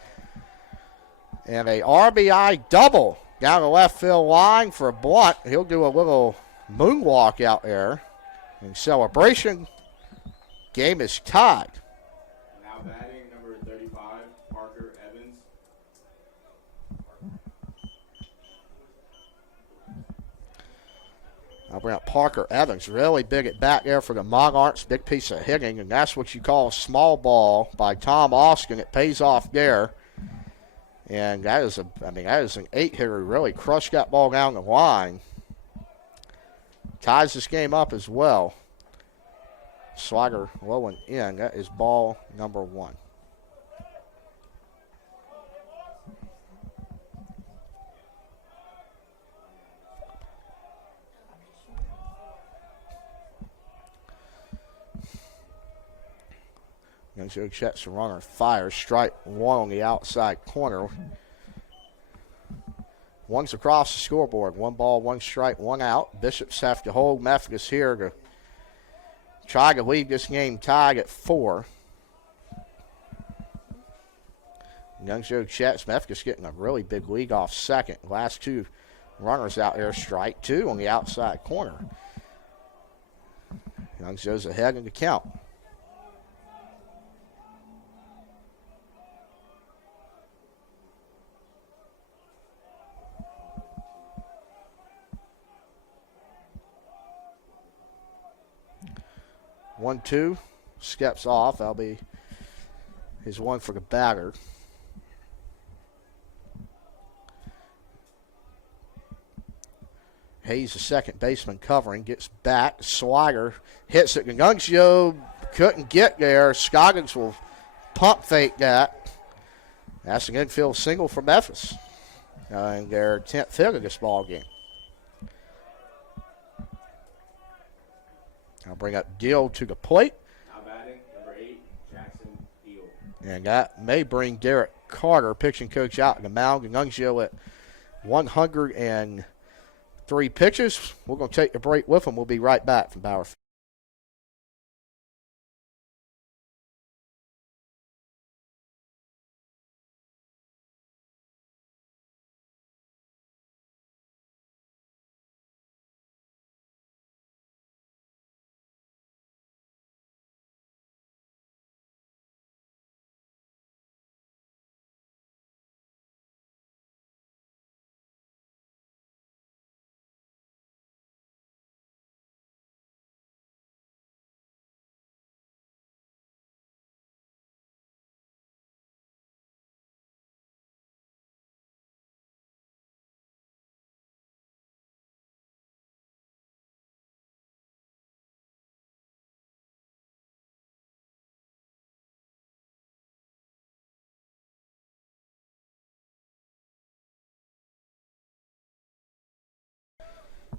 And a RBI double down the left field line for Blunt. He'll do a little moonwalk out there in celebration. Game is tied. Now batting number 35, Parker Evans. I'll bring up Parker Evans. Really big at bat there for the Monarchs. Big piece of hitting, and that's what you call a small ball by Tom Austin. It pays off there. And that is an 8-hitter who really crushed that ball down the line. Ties this game up as well. Slider low and in. That is ball number 1. Youngjo checks the runner, fires, strike 1 on the outside corner. One's across the scoreboard. 1 ball, 1 strike, 1 out. Bishops have to hold Methodist here to try to leave this game tied at 4. Youngjo checks. Methodist getting a really big lead off second. Last 2 runners out there, strike 2 on the outside corner. Youngjo's ahead in the count. One, 2, steps off. That'll be his one for the batter. Hayes, the second baseman, covering, gets back. Slider hits it. Youngjo couldn't get there. Scoggins will pump fake that. That's an infield single for Memphis. And their 10th hit of this ball game. I'll bring up Deal to the plate. Now batting, number 8, Jackson Deal. And that may bring Derek Carter, pitching coach, out in the mound. Youngjo at 103 pitches. We're going to take a break with him. We'll be right back from Bauer.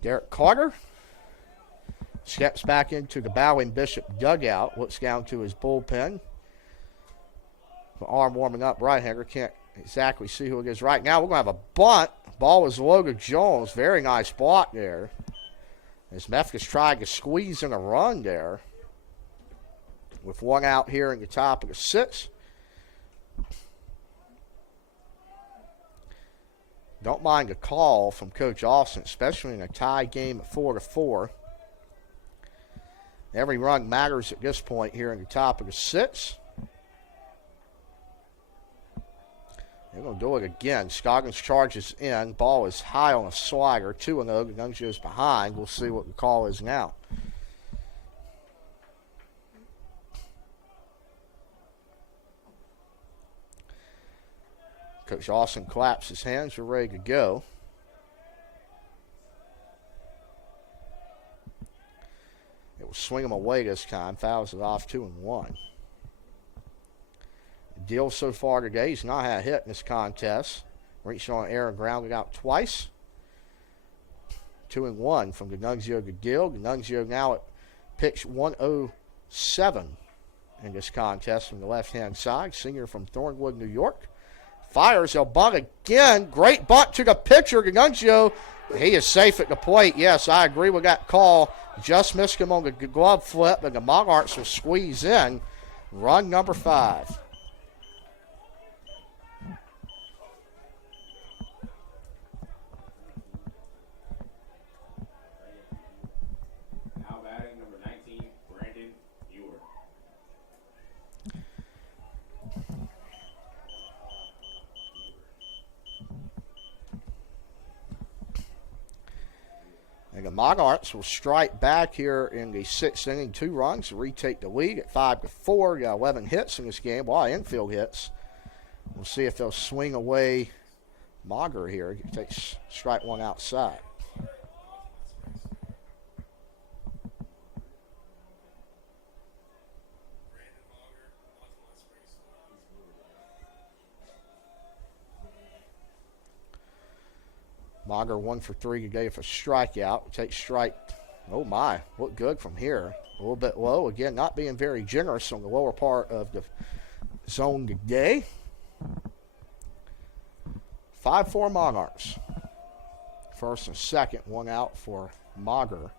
Derek Carter steps back into the Bowling Bishop dugout, looks down to his bullpen. The arm warming up right-hander. Can't exactly see who it is right now. We're going to have a bunt. Ball is low to Jones. Very nice block there. As Memphis tried to squeeze in a run there. With 1 out here in the top of the 6th. Don't mind a call from Coach Austin, especially in a tie game at 4-4. Every run matters at this point here in the top of the 6th. They're going to do it again. Scoggins charges in. Ball is high on a slider. 2-0. Youngjo's behind. We'll see what the call is now. Coach Austin claps his hands. We're ready to go. It will swing him away this time. Fouls it off 2-1. Deal so far today, he's not had a hit in this contest. Reached on air and grounded out twice. 2-1 from Youngjo to Deal. Youngjo now at pitch 107 in this contest from the left-hand side. Senior from Thornwood, New York. Fires, he'll bunt again. Great bunt to the pitcher, Youngjo. He is safe at the plate. Yes, I agree with that call. Just missed him on the glove flip, and the Monarchs will squeeze in. Run number 5. Now batting, number 19, Brandon Ewer. And the Monarchs will strike back here in the 6th inning, 2 runs to retake the lead at 5-4. Got 11 hits in this game, a lot of infield hits. We'll see if they'll swing away Mager here. He takes strike 1 outside. Mager 1 for 3 today for strikeout. Takes strike. Oh my, look good from here. A little bit low. Again, not being very generous on the lower part of the zone today. 5-4 Monarchs. First and second, 1 out for Mager.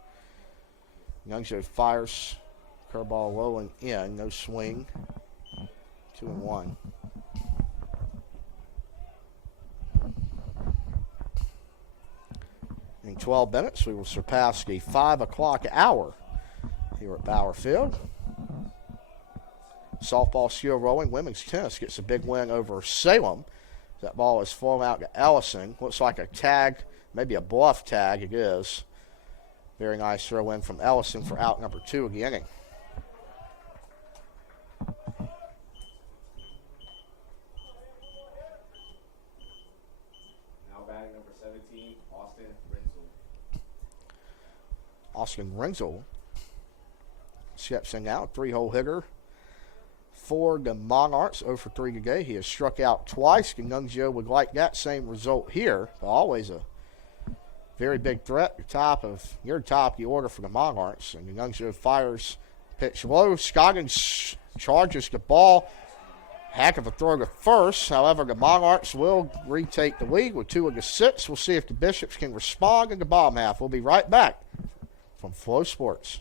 Youngjo fires. Curveball low and in. No swing. 2-1. In 12 minutes, we will surpass the 5 o'clock hour here at Bauer Field. Softball still rolling. Women's tennis gets a big win over Salem. That ball is flung out to Ellison. Looks like a tag, maybe a bluff tag. It is. Very nice throw in from Ellison for out number 2 of the inning. Austin Renzel steps in now, 3-hole hitter for the Monarchs, 0 for 3 today. He has struck out twice. Youngjo would like that same result here, but always a very big threat. Top of the order for the Monarchs. And Youngjo fires, pitch low. Scoggins charges the ball. Heck of a throw to first. However, the Monarchs will retake the lead with 2 of the 6. We'll see if the Bishops can respond in the bottom half. We'll be right back from Flow Sports.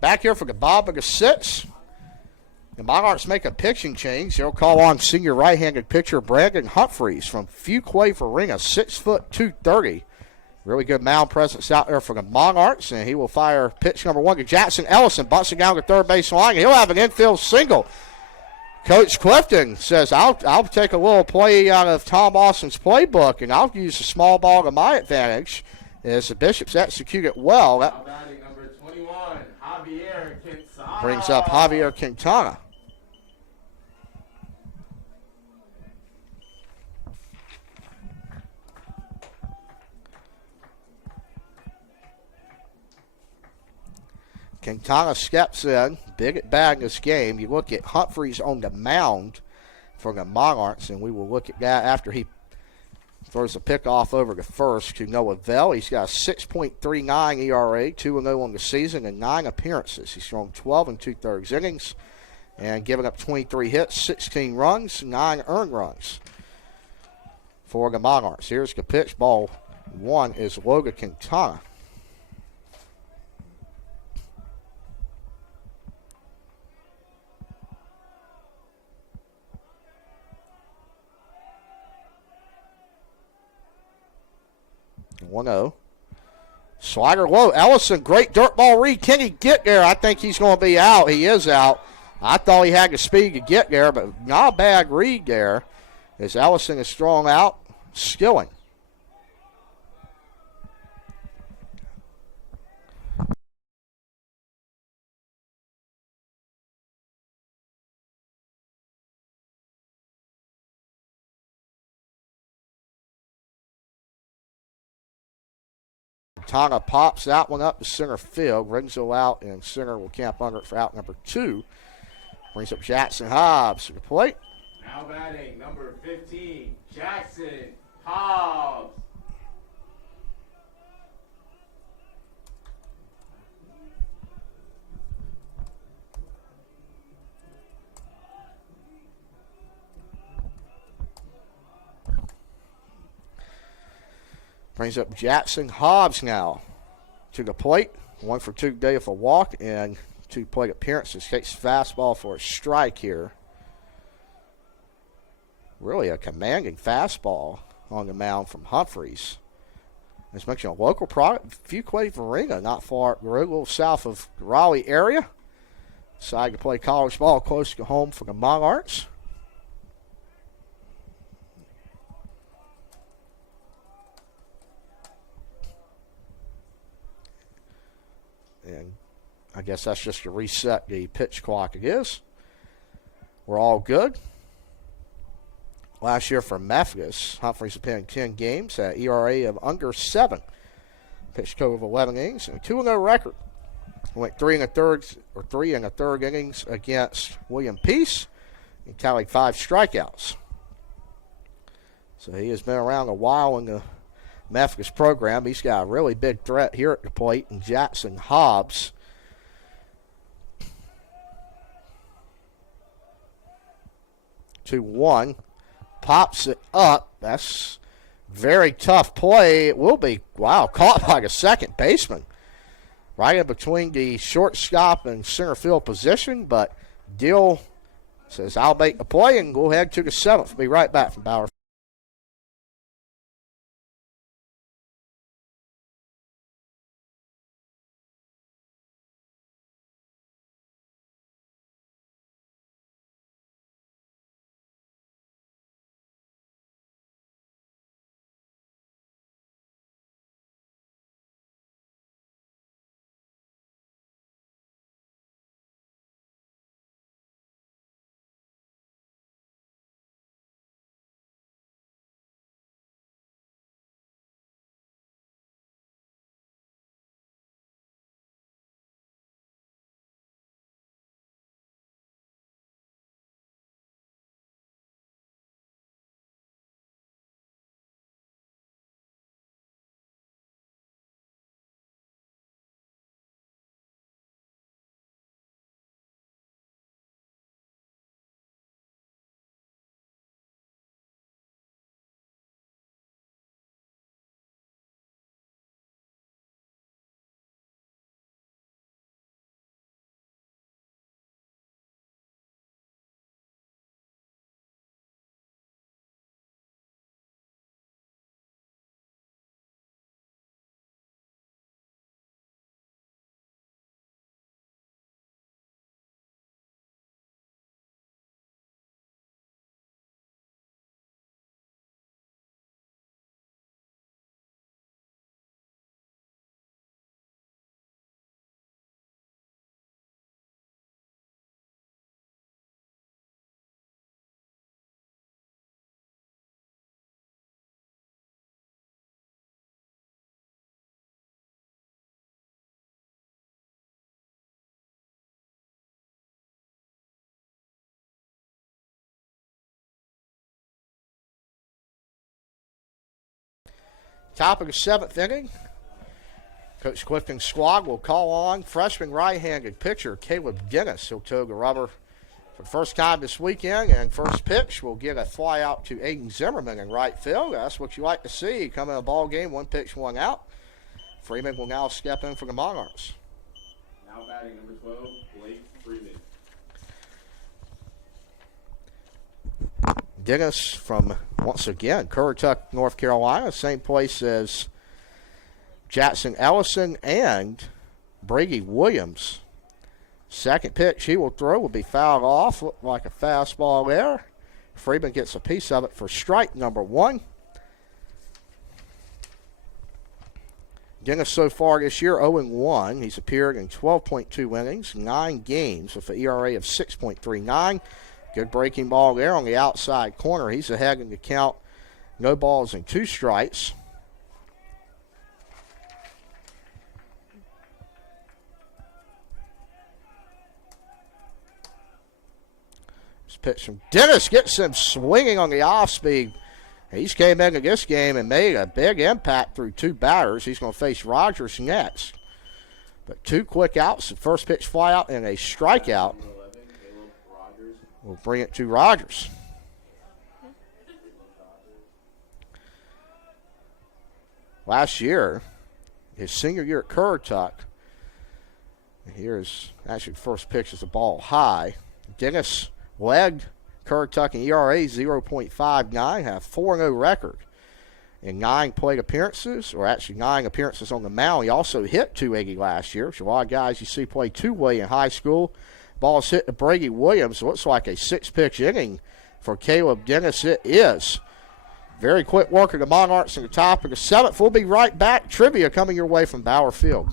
Back here for the bottom of the 6. The Monarchs make a pitching change. They'll call on senior right-handed pitcher Brandon Humphreys from Fuquay Farina, 6 foot 230. Really good mound presence out there for the Monarchs, and he will fire pitch number 1 to Jackson Ellison, busting down the third base line. He'll have an infield single. Coach Clifton says, I'll take a little play out of Tom Austin's playbook, and I'll use the small ball to my advantage. As the Bishops execute it well, that Number 21, Javier Quintana. brings up Javier Quintana. Quintana steps in, big at bat in this game. You look at Humphreys on the mound for the Monarchs, and we will look at that after he Throws a pick off over to first to Noah Vell. He's got a 6.39 ERA, 2-0 on the season, and 9 appearances. He's thrown 12 and 2/3 innings and given up 23 hits, 16 runs, 9 earned runs for the Monarchs. Here's the pitch. Ball 1 is Logan Quintana. One 0. Slider low. Ellison, great dirt ball read. Can he get there? I think he's going to be out. He is out. I thought he had the speed to get there, but not a bad read there as Ellison is strong out. Skilling. Tana pops that one up to center field. Renzo out, and center will camp under it for out number 2. Brings up Jackson Hobbs to the plate. Now batting, number 15, Jackson Hobbs. Brings up Jackson Hobbs now to the plate. 1 for 2 today with a walk and 2 plate appearances. Takes fastball for a strike here. Really a commanding fastball on the mound from Humphreys. As mentioned, a local product, Fuquay Varina, not far up the road, a little south of the Raleigh area. Decided to play college ball close to home for the Monarchs. And I guess that's just to reset the pitch clock. It is. We're all good. Last year for Methodist, Humphreys appeared in 10 games, had ERA of under 7. Pitched total of 11 innings and a 2-0 record. Went 3 1/3 innings against William Peace and tallied 5 strikeouts. So he has been around a while in the Methodist program. He's got a really big threat here at the plate in Jackson Hobbs. Two one, pops it up. That's very tough play. It will be, wow, caught by the second baseman. Right in between the shortstop and center field position, but Dill says, I'll make the play and go ahead to the 7th. Be right back from Bauer. Top of the 7th inning. Coach Clifton's squad will call on freshman right-handed pitcher Caleb Dennis. He'll toe the rubber for the first time this weekend, and first pitch will get a fly out to Aiden Zimmerman in right field. That's what you like to see. Come in a ball game, 1 pitch, 1 out. Freeman will now step in for the Monarchs. Now batting number 12, Blake Freeman. Dennis from, once again, Currituck, North Carolina, same place as Jackson Ellison and Brady Williams. Second pitch he will throw will be fouled off. Looked like a fastball there. Freeman gets a piece of it for strike number 1. Dennis so far this year 0-1. He's appeared in 12.2 innings, 9 games with an ERA of 6.39. Good breaking ball there on the outside corner. He's ahead in the count. No balls and 2 strikes. This pitch from Dennis gets him swinging on the off speed. He's came into this game and made a big impact through 2 batters. He's going to face Rogers next. But 2 quick outs, the first pitch fly out and a strikeout. We'll bring it to Rogers. Last year, his senior year at Currituck, here's actually first pitch is a ball high. Dennis led Currituck in ERA 0.59, have 4-0 record in 9 plate appearances, or actually 9 appearances on the mound. He also hit 280 last year, which a lot of guys you see play two-way in high school. Ball's hit to Brady Williams. Looks like a 6-pitch inning for Caleb Dennis. It is. Very quick work of the Monarchs in the top of the 7th. We'll be right back. Trivia coming your way from Bauer Field.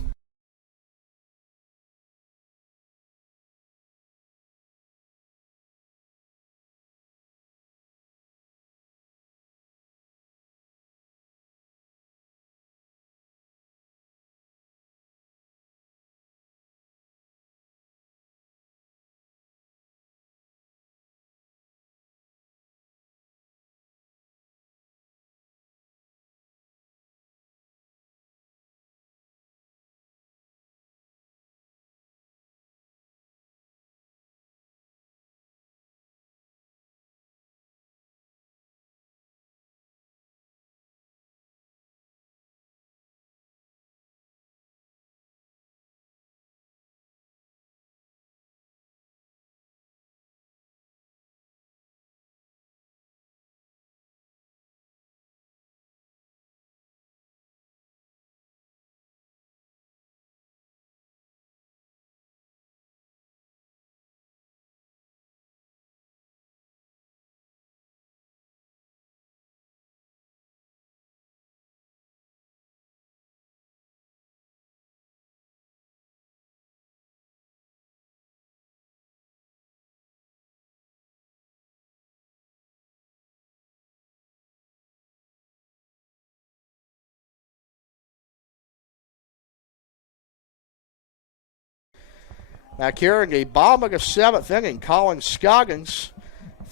Back here in the bottom of the 7th inning, Colin Scoggins,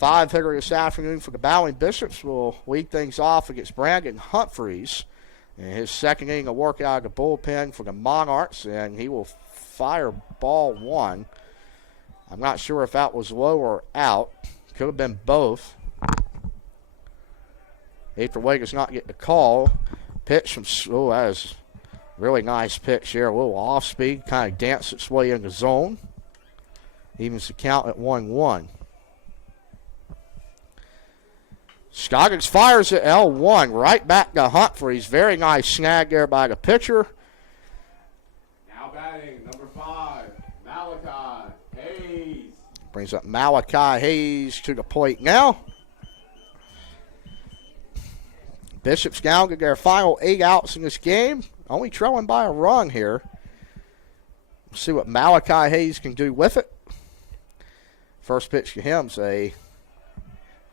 5-hitter this afternoon for the Bowling Bishops, will lead things off against Brandon Humphreys. And his second inning, a work out of the bullpen for the Monarchs, and he will fire ball 1. I'm not sure if that was low or out. Could have been both. Either way does not get the call. Pitch from, oh, that is really nice pitch there. A little off speed, kind of danced its way in the zone. Evens the count at 1-1. Scoggins fires at L1, right back to Humphreys. Very nice snag there by the pitcher. Now batting number 5, Malachi Hayes. Brings up Malachi Hayes to the plate now. Bishops down to their final 8 outs in this game. Only trailing by a run here. We'll see what Malachi Hayes can do with it. First pitch to him's a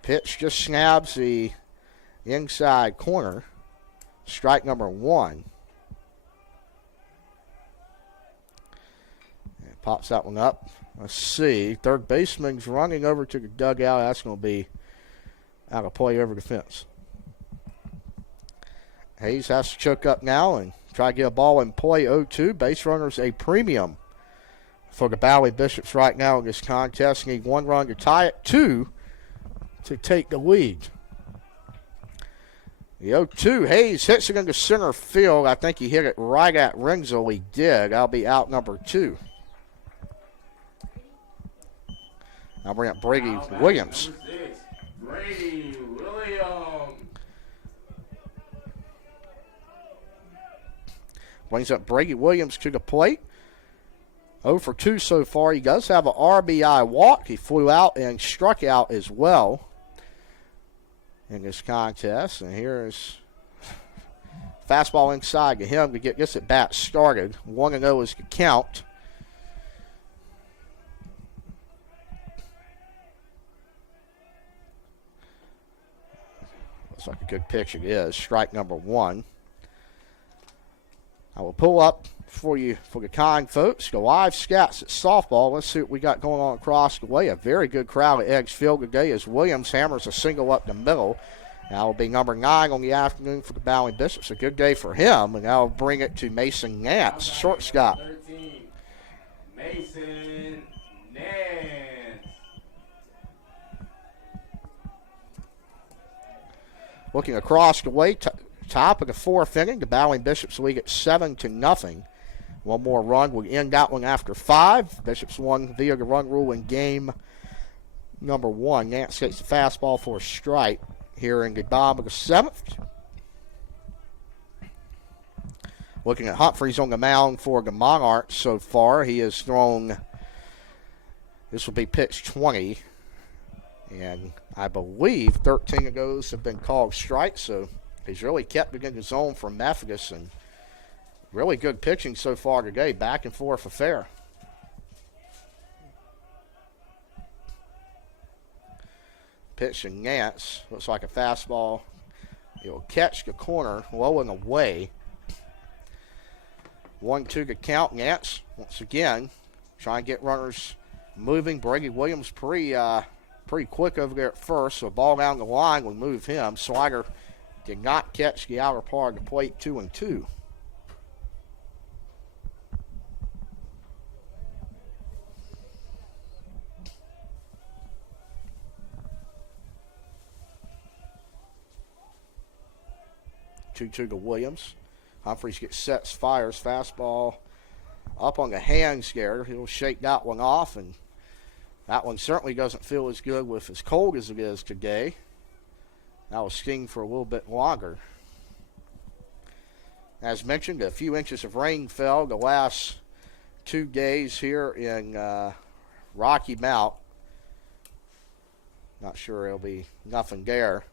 pitch, just snabs the inside corner. Strike number 1. And pops that one up. Let's see. Third baseman's running over to the dugout. That's going to be out of play over the fence. Hayes has to choke up now and try to get a ball in play. 0-2. Base runners a premium for the Valley Bishops right now in this contest. Need 1 run to tie it, 2 to take the lead. The 0-2. Hayes hits it into center field. I think he hit it right at Ringsel. He did. That'll be out number 2. I'll bring up Brady Williams. Number 6, Brady Williams. Brings up Brady Williams to the plate. 0 for 2 so far. He does have an RBI walk. He flew out and struck out as well in this contest. And here's fastball inside to him to get this at bat started. 1-0 is the count. Looks like a good pitch it is. Strike number 1. I will pull up for you for the kind folks. The live scouts at softball. Let's see what we got going on across the way. A very good crowd at Edgefield today as Williams hammers a single up the middle. That will be number 9 on the afternoon for the Valley Bishops. A good day for him, and that'll bring it to Mason Nance, shortstop. 13, Mason Nance. Looking across the way, top of the 4th inning, the Valley Bishops lead at 7-0. One more run. We'll end that one after 5. Bishops won via the run rule in game number 1. Nance takes the fastball for a strike here in the bottom of the 7th. Looking at Humphreys on the mound for the Monarchs so far. He has thrown, this will be pitch 20. And I believe 13 of those have been called strikes, so he's really kept it in the zone for Methodist, and really good pitching so far today. Back and forth affair. Pitch to Nance. Looks like a fastball. He'll catch the corner low and away. 1-2 to count. Nance once again trying to get runners moving. Brady Williams pretty quick over there at first, so ball down the line will move him. Slider did not catch the outer part of the plate. 2-2. To Williams. Humphreys gets sets, fires, fastball up on the hands there. He'll shake that one off, and that one certainly doesn't feel as good with as cold as it is today. That will sting for a little bit longer. As mentioned, a few inches of rain fell the last 2 days here in Rocky Mount. Not sure there'll be nothing there.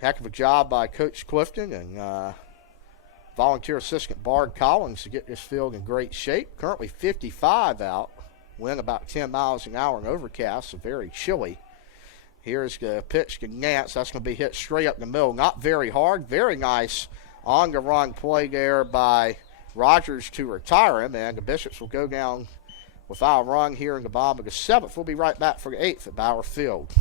Heck of a job by Coach Clifton and volunteer assistant Bard Collins to get this field in great shape. Currently 55 out. Wind about 10 miles an hour and overcast, so very chilly. Here's the pitch to Nance. That's going to be hit straight up the middle. Not very hard. Very nice on-the-run play there by Rogers to retire him, and the Bishops will go down without a run here in the bottom of the 7th. We'll be right back for the 8th at Bauer Field.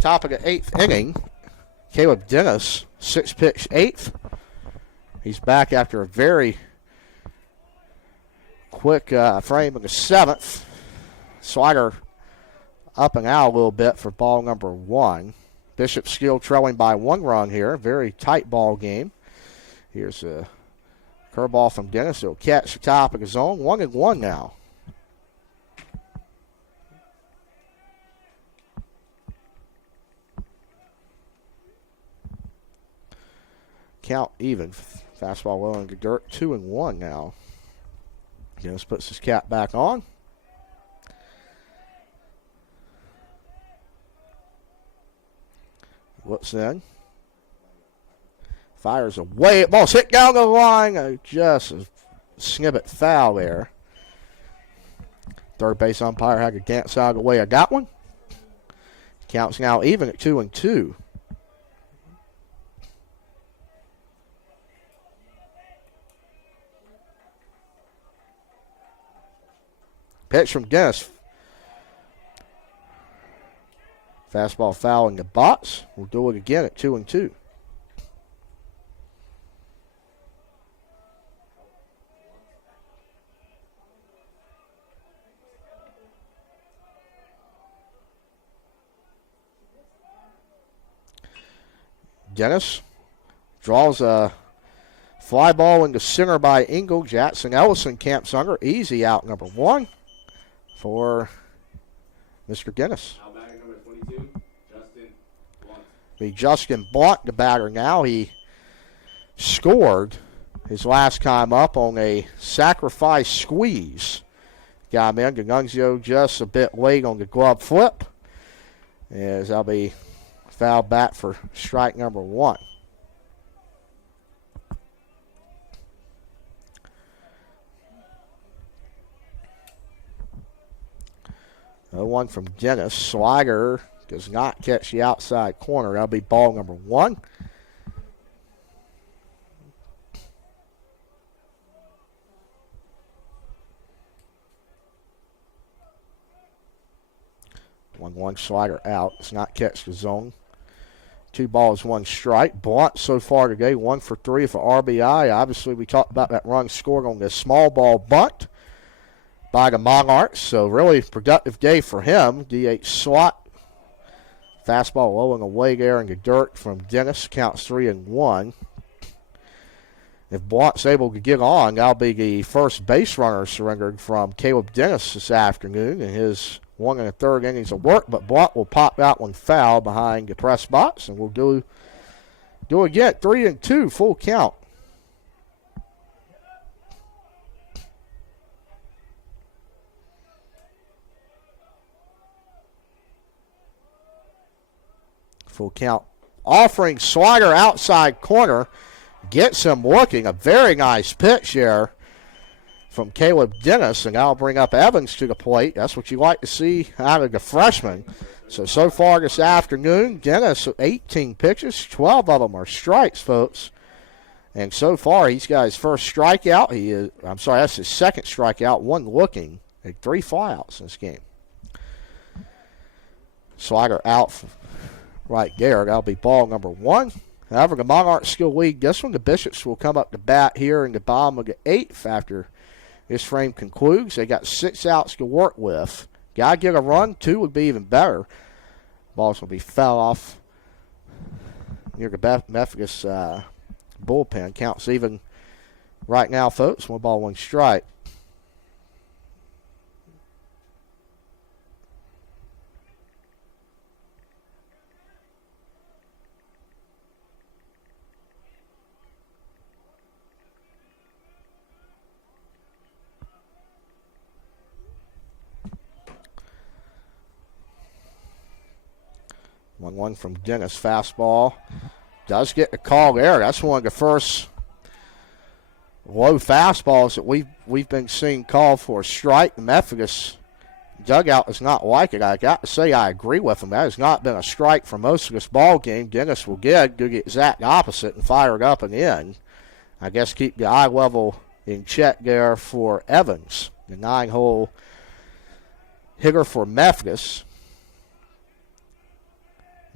Top of the 8th inning. Caleb Dennis, 6-pitch 8th. He's back after a very quick frame in the 7th. Slider up and out a little bit for ball number 1. Bishop still trailing by 1 run here. Very tight ball game. Here's a curveball from Dennis. It'll catch the top of the zone. 1-1 now. Count even. Fastball low in the dirt. 2-1 now. Dennis puts his cap back on. Looks in. Fires away. Ball's hit down the line. Just a snippet foul there. Third base umpire had to dance out of the way. I got one. Counts now even at 2-2. Pitch from Dennis. Fastball foul in the box. We'll do it again at 2-2. Dennis draws a fly ball into center by Engel. Jackson Ellison camps under. Easy out number 1 for Mr. Dennis. Now batting number 22, Justin Blunt. Be Justin Blunt, the batter now. He scored his last time up on a sacrifice squeeze. Got him in. D'Annunzio just a bit late on the glove flip. As that'll be fouled back for strike number 1. No one from Dennis. Slider does not catch the outside corner. That'll be ball number 1. One slider out. Does not catch the zone. 2 balls, 1 strike. Blunt so far today, 1 for 3 for RBI. Obviously, we talked about that run scored on this small ball bunt by the Monarchs. So really productive day for him. DH slot. Fastball low and away there in the dirt from Dennis. Counts 3-1. If Blunt's able to get on, that'll be the first base runner surrendered from Caleb Dennis this afternoon in his 1 1/3 innings of work. But Blunt will pop that one foul behind the press box, and we'll do again. 3-2, full count. Full count. Offering slider outside corner. Gets him looking. A very nice pitch there from Caleb Dennis. And I'll bring up Evans to the plate. That's what you like to see out of the freshman. So far this afternoon, Dennis, 18 pitches. 12 of them are strikes, folks. And so far, he's got his first strikeout. That's his second strikeout. 1 looking. 3 flyouts in this game. Slider out right there. That'll be ball number 1. However, the Monarchs still lead this one. The Bishops will come up to bat here in the bottom of the 8th after this frame concludes. They got 6 outs to work with. Got to get a run. 2 would be even better. Ball's going to be foul off near the Methodist bullpen. Counts even right now, folks. 1 ball, 1 strike. One from Dennis. Fastball. Does get the call there. That's one of the first low fastballs that we've been seeing called for a strike. The Methodist dugout is not like it. I got to say I agree with him. That has not been a strike for most of this ball game. Dennis will do the exact opposite and fire it up and in. I guess keep the eye level in check there for Evans, the 9-hole hitter for Methodist.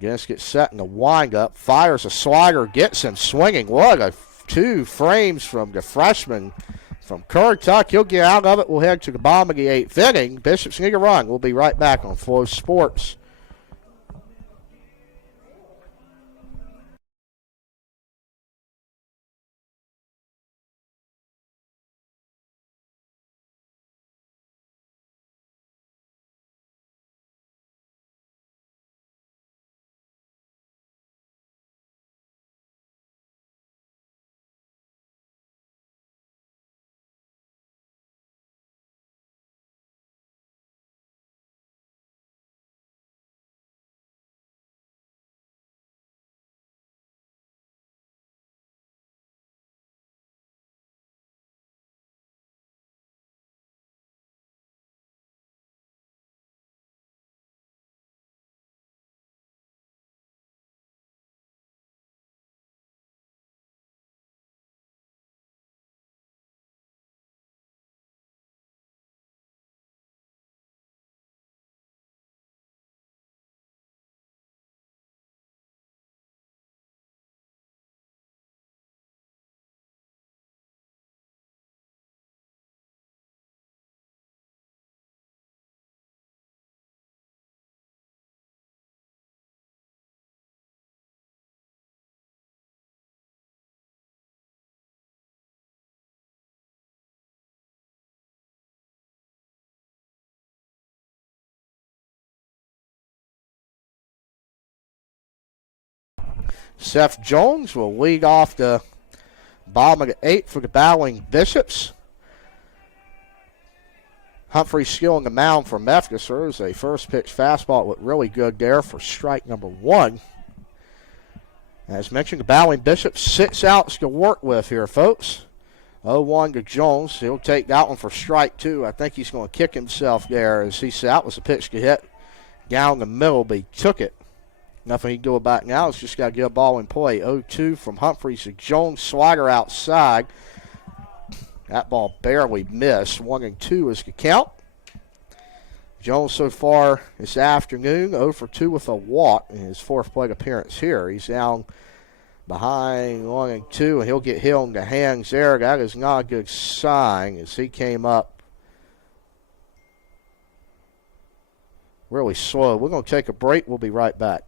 Guinness gets set in the windup, fires a slider, gets him swinging. What a 2 frames from the freshman from Currituck. He'll get out of it. We'll head to the bottom of the 8th inning. Bishops need a run. We'll be right back on Flow Sports. Seth Jones will lead off the bottom of the 8th for the battling Bishops. Humphrey skill in the mound for Methodist. There's a first pitch fastball looked really good there for strike number 1. As mentioned, the battling Bishops 6 outs to work with here, folks. 0-1 to Jones. He'll take that one for strike 2. I think he's going to kick himself there, as he said that was a pitch to hit down the middle, but he took it. Nothing he can do about it now. It's just got to get a ball in play. 0-2 from Humphreys to Jones. Slider outside. That ball barely missed. 1-2 is the count. Jones so far this afternoon 0-2 with a walk in his 4th plate appearance here. He's down behind 1-2, and he'll get hit on the hands there. That is not a good sign, as he came up really slow. We're going to take a break. We'll be right back.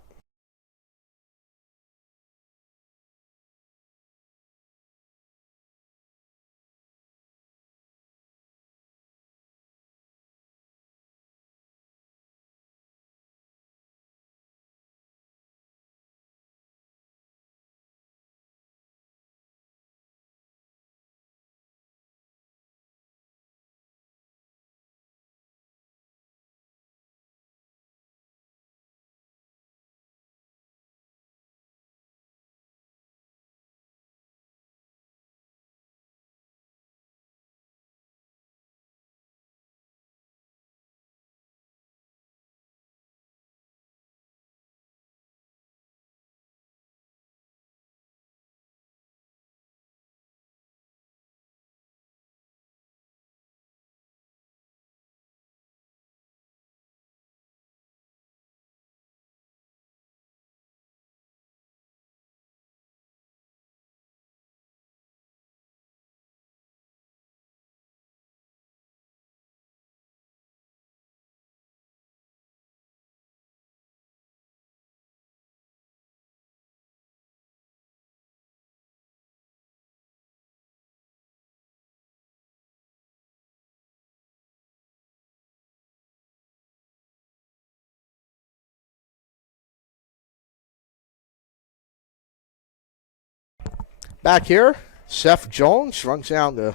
Back here, Seth Jones runs down the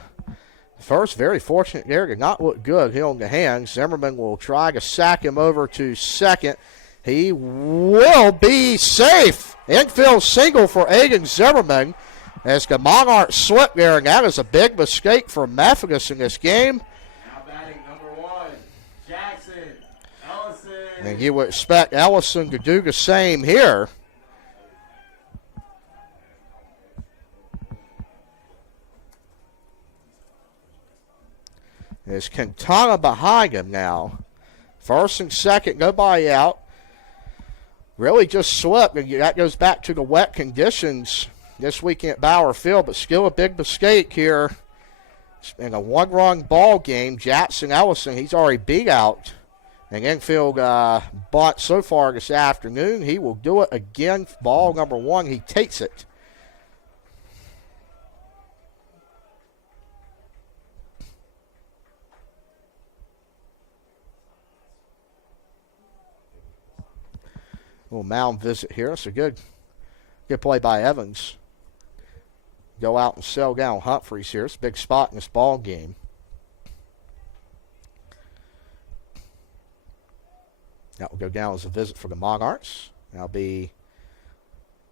first. Very fortunate there. Did not look good. Hit on the hands. Zimmerman will try to sack him over to second. He will be safe. Infield single for Aiden Zimmerman as the Monarchs slip there, and that is a big mistake for Methodist in this game. Now batting number 1, Jackson Ellison. And you would expect Ellison to do the same here. There's Quintana behind him now. First and second, nobody out. really just slipped. And that goes back to the wet conditions this weekend at Bauer Field, but still a big mistake here. In a one-run ball game, Jackson Ellison, he's already beat out an infield bunt so far this afternoon. He will do it again. Ball number 1, he takes it. Little mound visit here. It's a good play by Evans. Go out and sell down Humphreys here. It's a big spot in this ball game. That will go down as a visit for the Monarchs. That'll be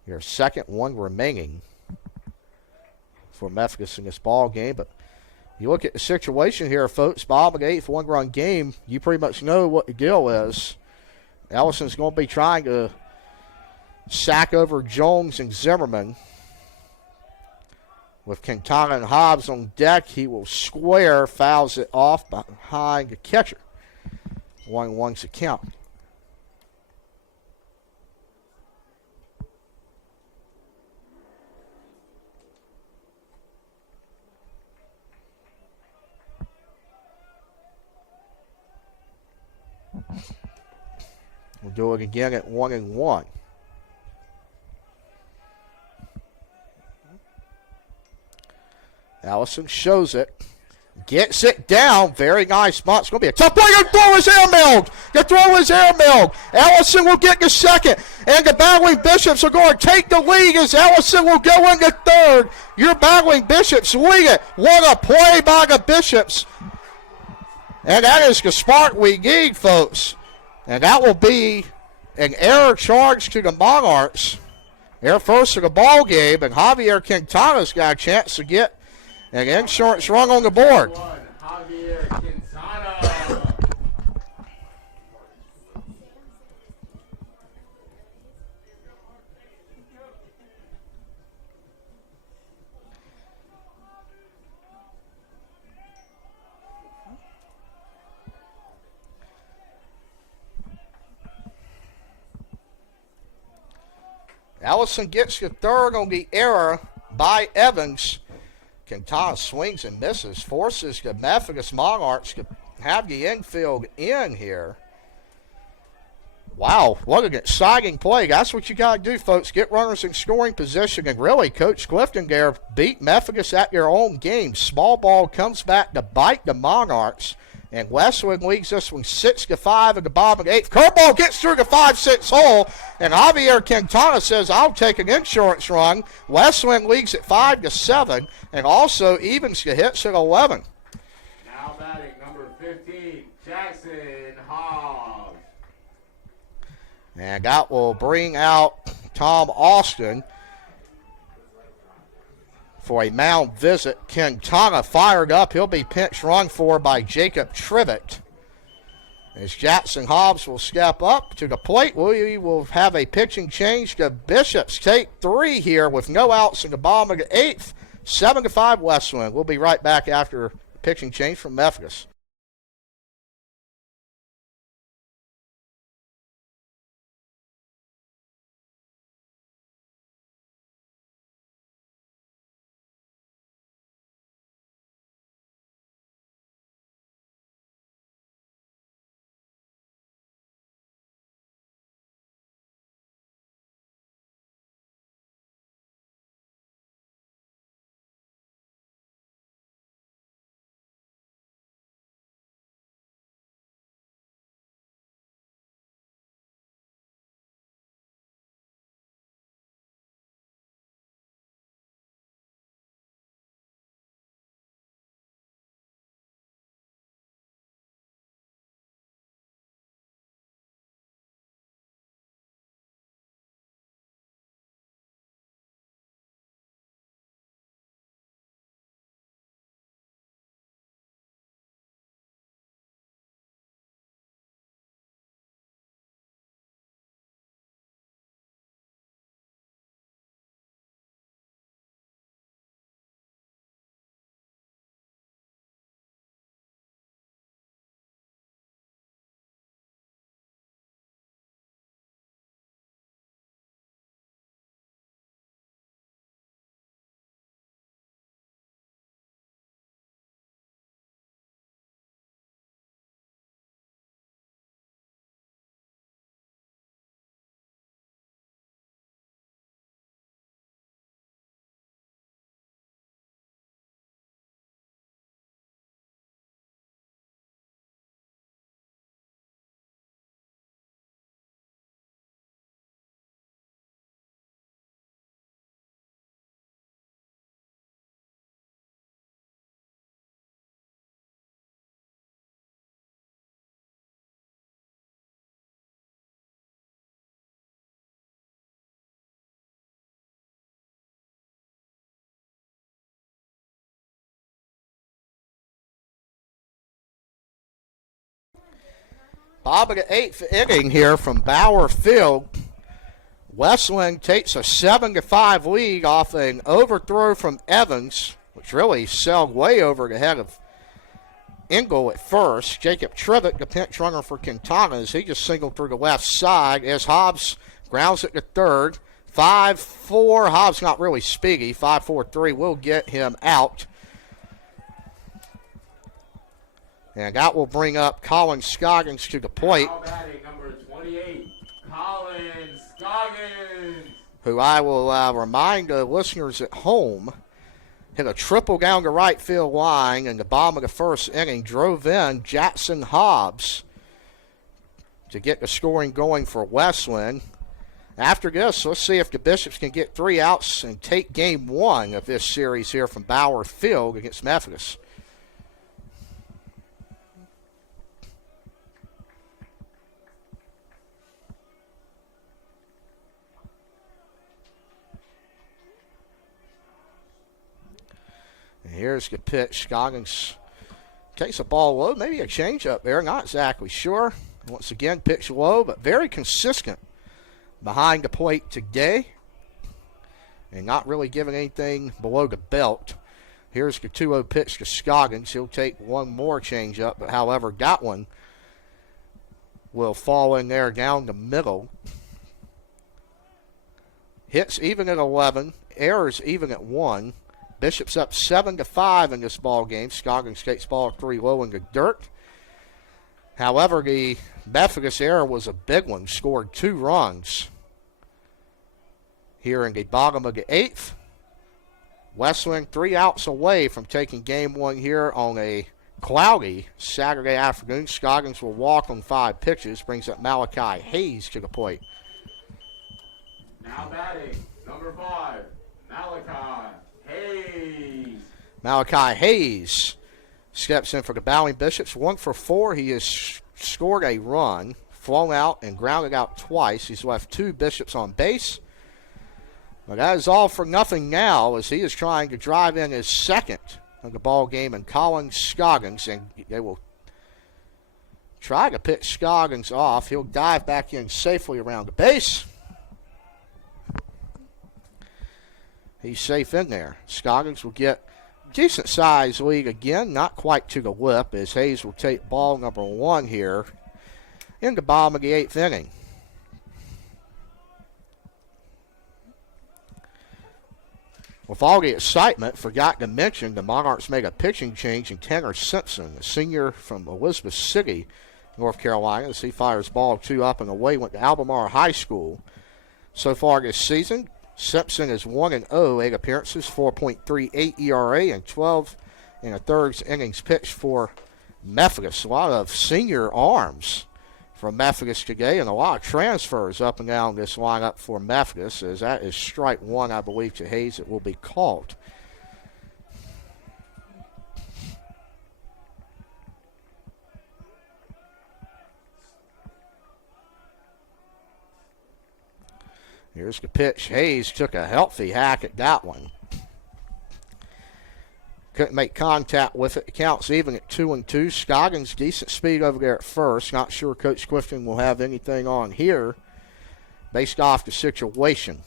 your second one remaining for Methodist in this ball game. But you look at the situation here, folks. Bottom of the 8th, one-run game. You pretty much know what the deal is. Ellison's going to be trying to sack over Jones and Zimmerman. With Quintana and Hobbs on deck, he will square, fouls it off behind the catcher. 1-1's the count. We'll do it again at 1-1. Allison shows it. Gets it down. Very nice spot. It's going to be a tough play. The throw is airmailed. The throw is airmailed. Allison will get the second. And the battling Bishops are going to take the lead as Allison will go into third. Your battling Bishops lead it. What a play by the Bishops. And that is the spark we need, folks. And that will be an error charge to the Monarchs. They're first of the ball game, and Javier Quintana's got a chance to get an insurance run on the board. Javier Quintana. Allison gets the third on the error by Evans. Quintana swings and misses, forces the Methodist Monarchs to have the infield in here. Wow, what an exciting play. That's what you got to do, folks. Get runners in scoring position. And really, Coach Clifton there beat Methodist at their own game. Small ball comes back to bite the Monarchs. And Wesleyan leads this one 6-5 at the bottom of the 8th. Curveball gets through the 5-6 hole. And Javier Quintana says, I'll take an insurance run. Wesleyan leads at 5-7. And also evens the hits at 11. Now batting number 15, Jackson Hobbs. And that will bring out Tom Austin for a mound visit. Quintana fired up. He'll be pinch run for by Jacob Trivett. As Jackson Hobbs will step up to the plate, we will have a pitching change. The Bishops take 3 here with no outs in the bottom of the 8th. 7-5 Wesleyan. We'll be right back after pitching change from Methodist. Bottom of the 8th inning here from Bauer Field. Wesleyan takes a 7-5 lead off an overthrow from Evans, which really sailed way over the head of Engel at first. Jacob Trivett, the pinch runner for Quintanas, he just singled through the left side as Hobbs grounds it to third. 5-4, Hobbs not really speedy. 5-4-3 will get him out. And that will bring up Colin Scoggins to the plate. Now batting number 28, Colin Scoggins. Who I will remind the listeners at home hit a triple down the right field line in the bottom of the first inning, drove in Jackson Hobbs to get the scoring going for Wesleyan. After this, let's see if the Bishops can get 3 outs and take game 1 of this series here from Bauer Field against Methodist. And here's the pitch. Scoggins takes a ball low, maybe a changeup there, not exactly sure. Once again, pitch low, but very consistent behind the plate today. And not really giving anything below the belt. Here's the 2-0 pitch to Scoggins. He'll take one more changeup, but however, that one will fall in there down the middle. Hits even at 11, errors even at 1. Bishop's up 7-5 in this ball game. Scoggins takes ball 3 low in the dirt. However, the Methodist error was a big one. Scored 2 runs here in the bottom of the 8th. Wesleyan 3 outs away from taking game 1 here on a cloudy Saturday afternoon. Scoggins will walk on 5 pitches. Brings up Malachi Hayes to the plate. Now batting number 5, Malachi Hayes. Malachi Hayes steps in for the bowling Bishops. 1 for 4. He has scored a run, flown out, and grounded out twice. He's left 2 Bishops on base. But that is all for nothing now as he is trying to drive in his second of the ball game and Colin Scoggins. And they will try to pitch Scoggins off. He'll dive back in safely around the base. He's safe in there. Scoggins will get decent size lead again, not quite to the lip, as Hayes will take ball number 1 here in the bottom of the 8th inning. With all the excitement, forgot to mention the Monarchs made a pitching change in Tanner Simpson, a senior from Elizabeth City, North Carolina, as he fires ball 2 up and away, went to Albemarle High School. So far this season, Simpson is 1-0, 8 appearances, 4.38 ERA, and 12 1/3 innings pitched for Methodist. A lot of senior arms from Methodist today, and a lot of transfers up and down this lineup for Methodist, as that is strike 1, I believe, to Hayes. It will be called. Here's the pitch. Hayes took a healthy hack at that one. Couldn't make contact with it. The count's even at 2-2. Scoggins, decent speed over there at first. Not sure Coach Clifton will have anything on here based off the situation.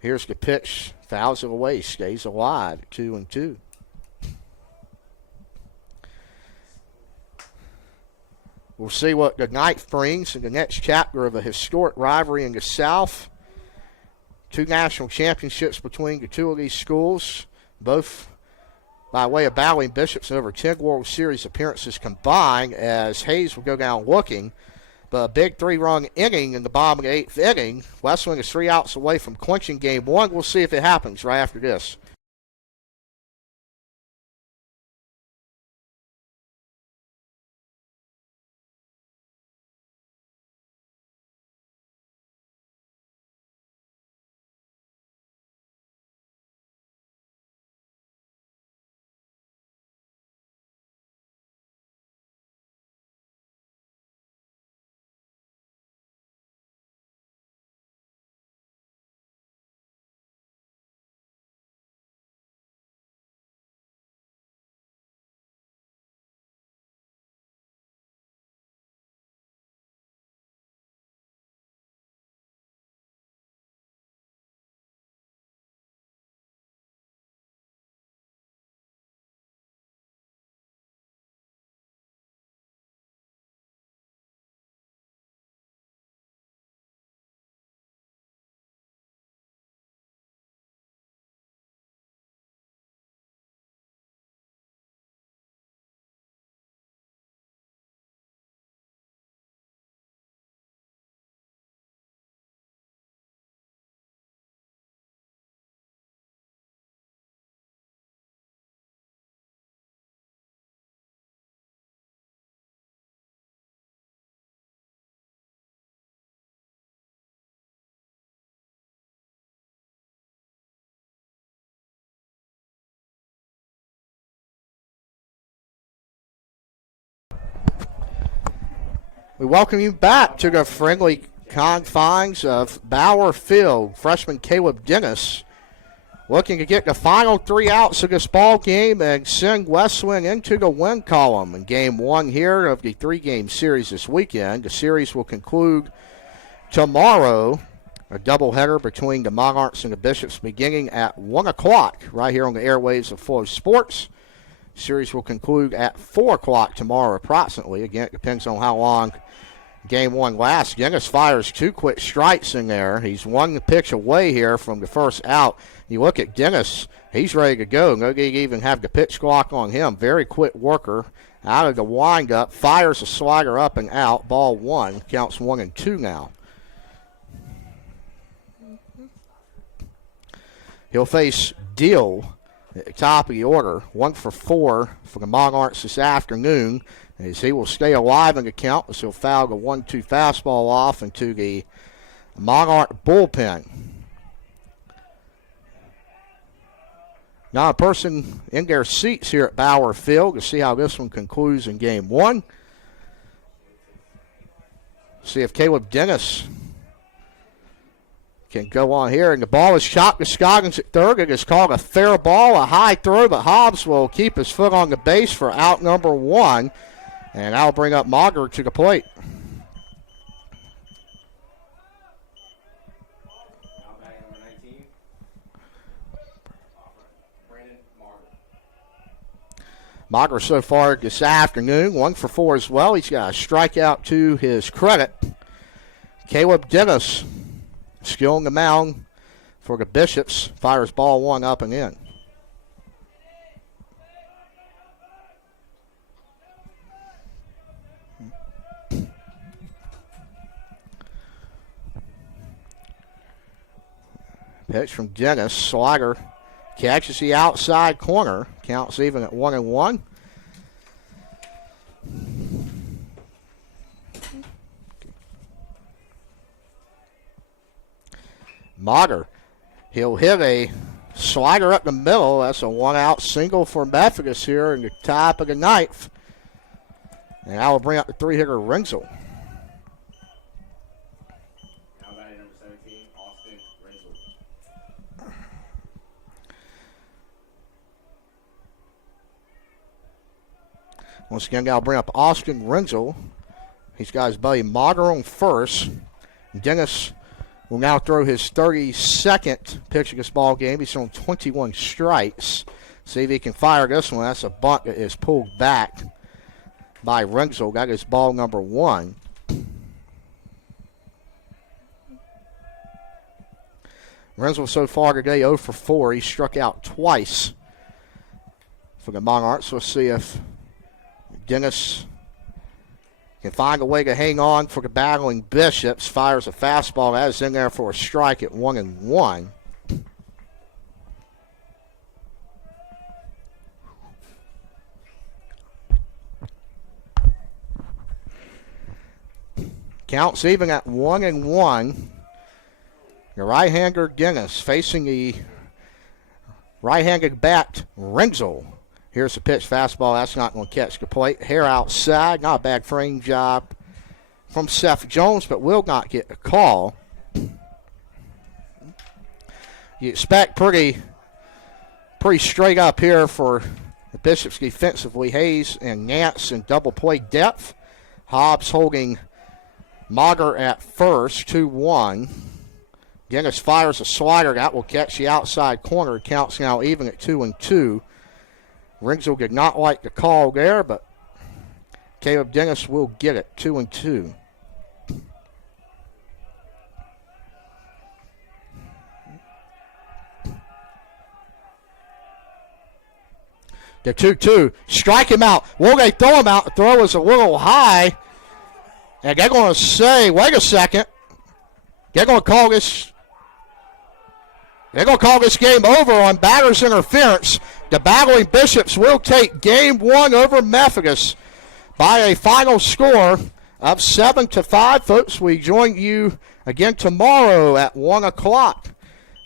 Here's the pitch. Fouls it away. Stays alive at 2-2. We'll see what the night brings in the next chapter of a historic rivalry in the South. 2 national championships between the 2 of these schools, both by way of battling Bishops, and over 10 World Series appearances combined, as Hayes will go down looking. But a big 3-run inning in the bottom of the 8th inning. Wesleyan is 3 outs away from clinching game 1. We'll see if it happens right after this. We welcome you back to the friendly confines of Bauer Field. Freshman Caleb Dennis looking to get the final 3 outs of this ball game and send Wesleyan into the win column in game 1 here of the 3-game series this weekend. The series will conclude tomorrow, a doubleheader between the Monarchs and the Bishops beginning at 1 o'clock right here on the airwaves of Flow Sports. Series will conclude at 4 o'clock tomorrow approximately. Again, it depends on how long game 1 lasts. Dennis fires 2 quick strikes in there. He's 1 pitch away here from the first out. You look at Dennis, he's ready to go. No need to even have the pitch clock on him. Very quick worker. Out of the windup, fires a slider up and out. Ball 1. Counts 1-2 now. He'll face Deal at the top of the order. 1 for 4 for the Monarchs this afternoon, as he will stay alive in the count as he'll foul the 1-2 fastball off into the Monarch bullpen. Now a person in their seats here at Bauer Field to see how this one concludes in game 1. See if Caleb Dennis can go on here. And the ball is chopped to Scoggins at third. It is called a fair ball, a high throw, but Hobbs will keep his foot on the base for out number 1. And that'll bring up Mager to the plate. Mager so far this afternoon, 1 for 4 as well. He's got a strikeout to his credit. Caleb Dennis, still on the mound for the Bishops, fires ball 1 up and in. Pitch from Dennis, slider, catches the outside corner, counts even at 1-1. Mager, he'll hit a slider up the middle. That's a 1-out single for Methodist here in the top of the 9th. And that will bring up the 3-hitter Renzel. Once again, I'll bring up Austin Renzel. He's got his buddy Mager on first. Dennis will now throw his 32nd pitch of this ball game. He's on 21 strikes. See if he can fire this one. That's a bunt that is pulled back by Renzel. Got his ball number 1. Renzel so far today 0 for 4. He struck out twice for the Monarchs. Let's see if Dennis can find a way to hang on for the battling Bishops. Fires a fastball. That is in there for a strike at 1-1. Counts even at 1-1. The right-hander Dennis facing the right-handed bat Renzel. Here's the pitch, fastball. That's not going to catch the plate. Hair outside. Not a bad frame job from Seth Jones, but will not get a call. You expect pretty straight up here for the Bishops defensively. Hayes and Nance in double play depth. Hobbs holding Mager at first, 2-1. Dennis fires a slider. That will catch the outside corner. Counts now even at 2-2. Renzel did not like the call there, but Caleb Dennis will get it, 2-2. The 2-2. Strike him out. Will they throw him out? The throw is a little high. And they're going to say, wait a second. They're going to call this game over on batter's interference. The battling Bishops will take game 1 over Methodist by a final score of 7-5. Folks, we join you again tomorrow at 1 o'clock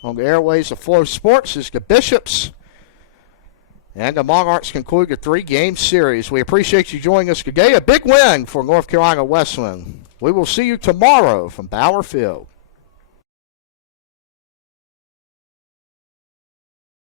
on the airways of Flow Sports as the Bishops And the Monarchs conclude the 3-game series. We appreciate you joining us today. A big win for North Carolina Wesleyan. We will see you tomorrow from Bauer Field.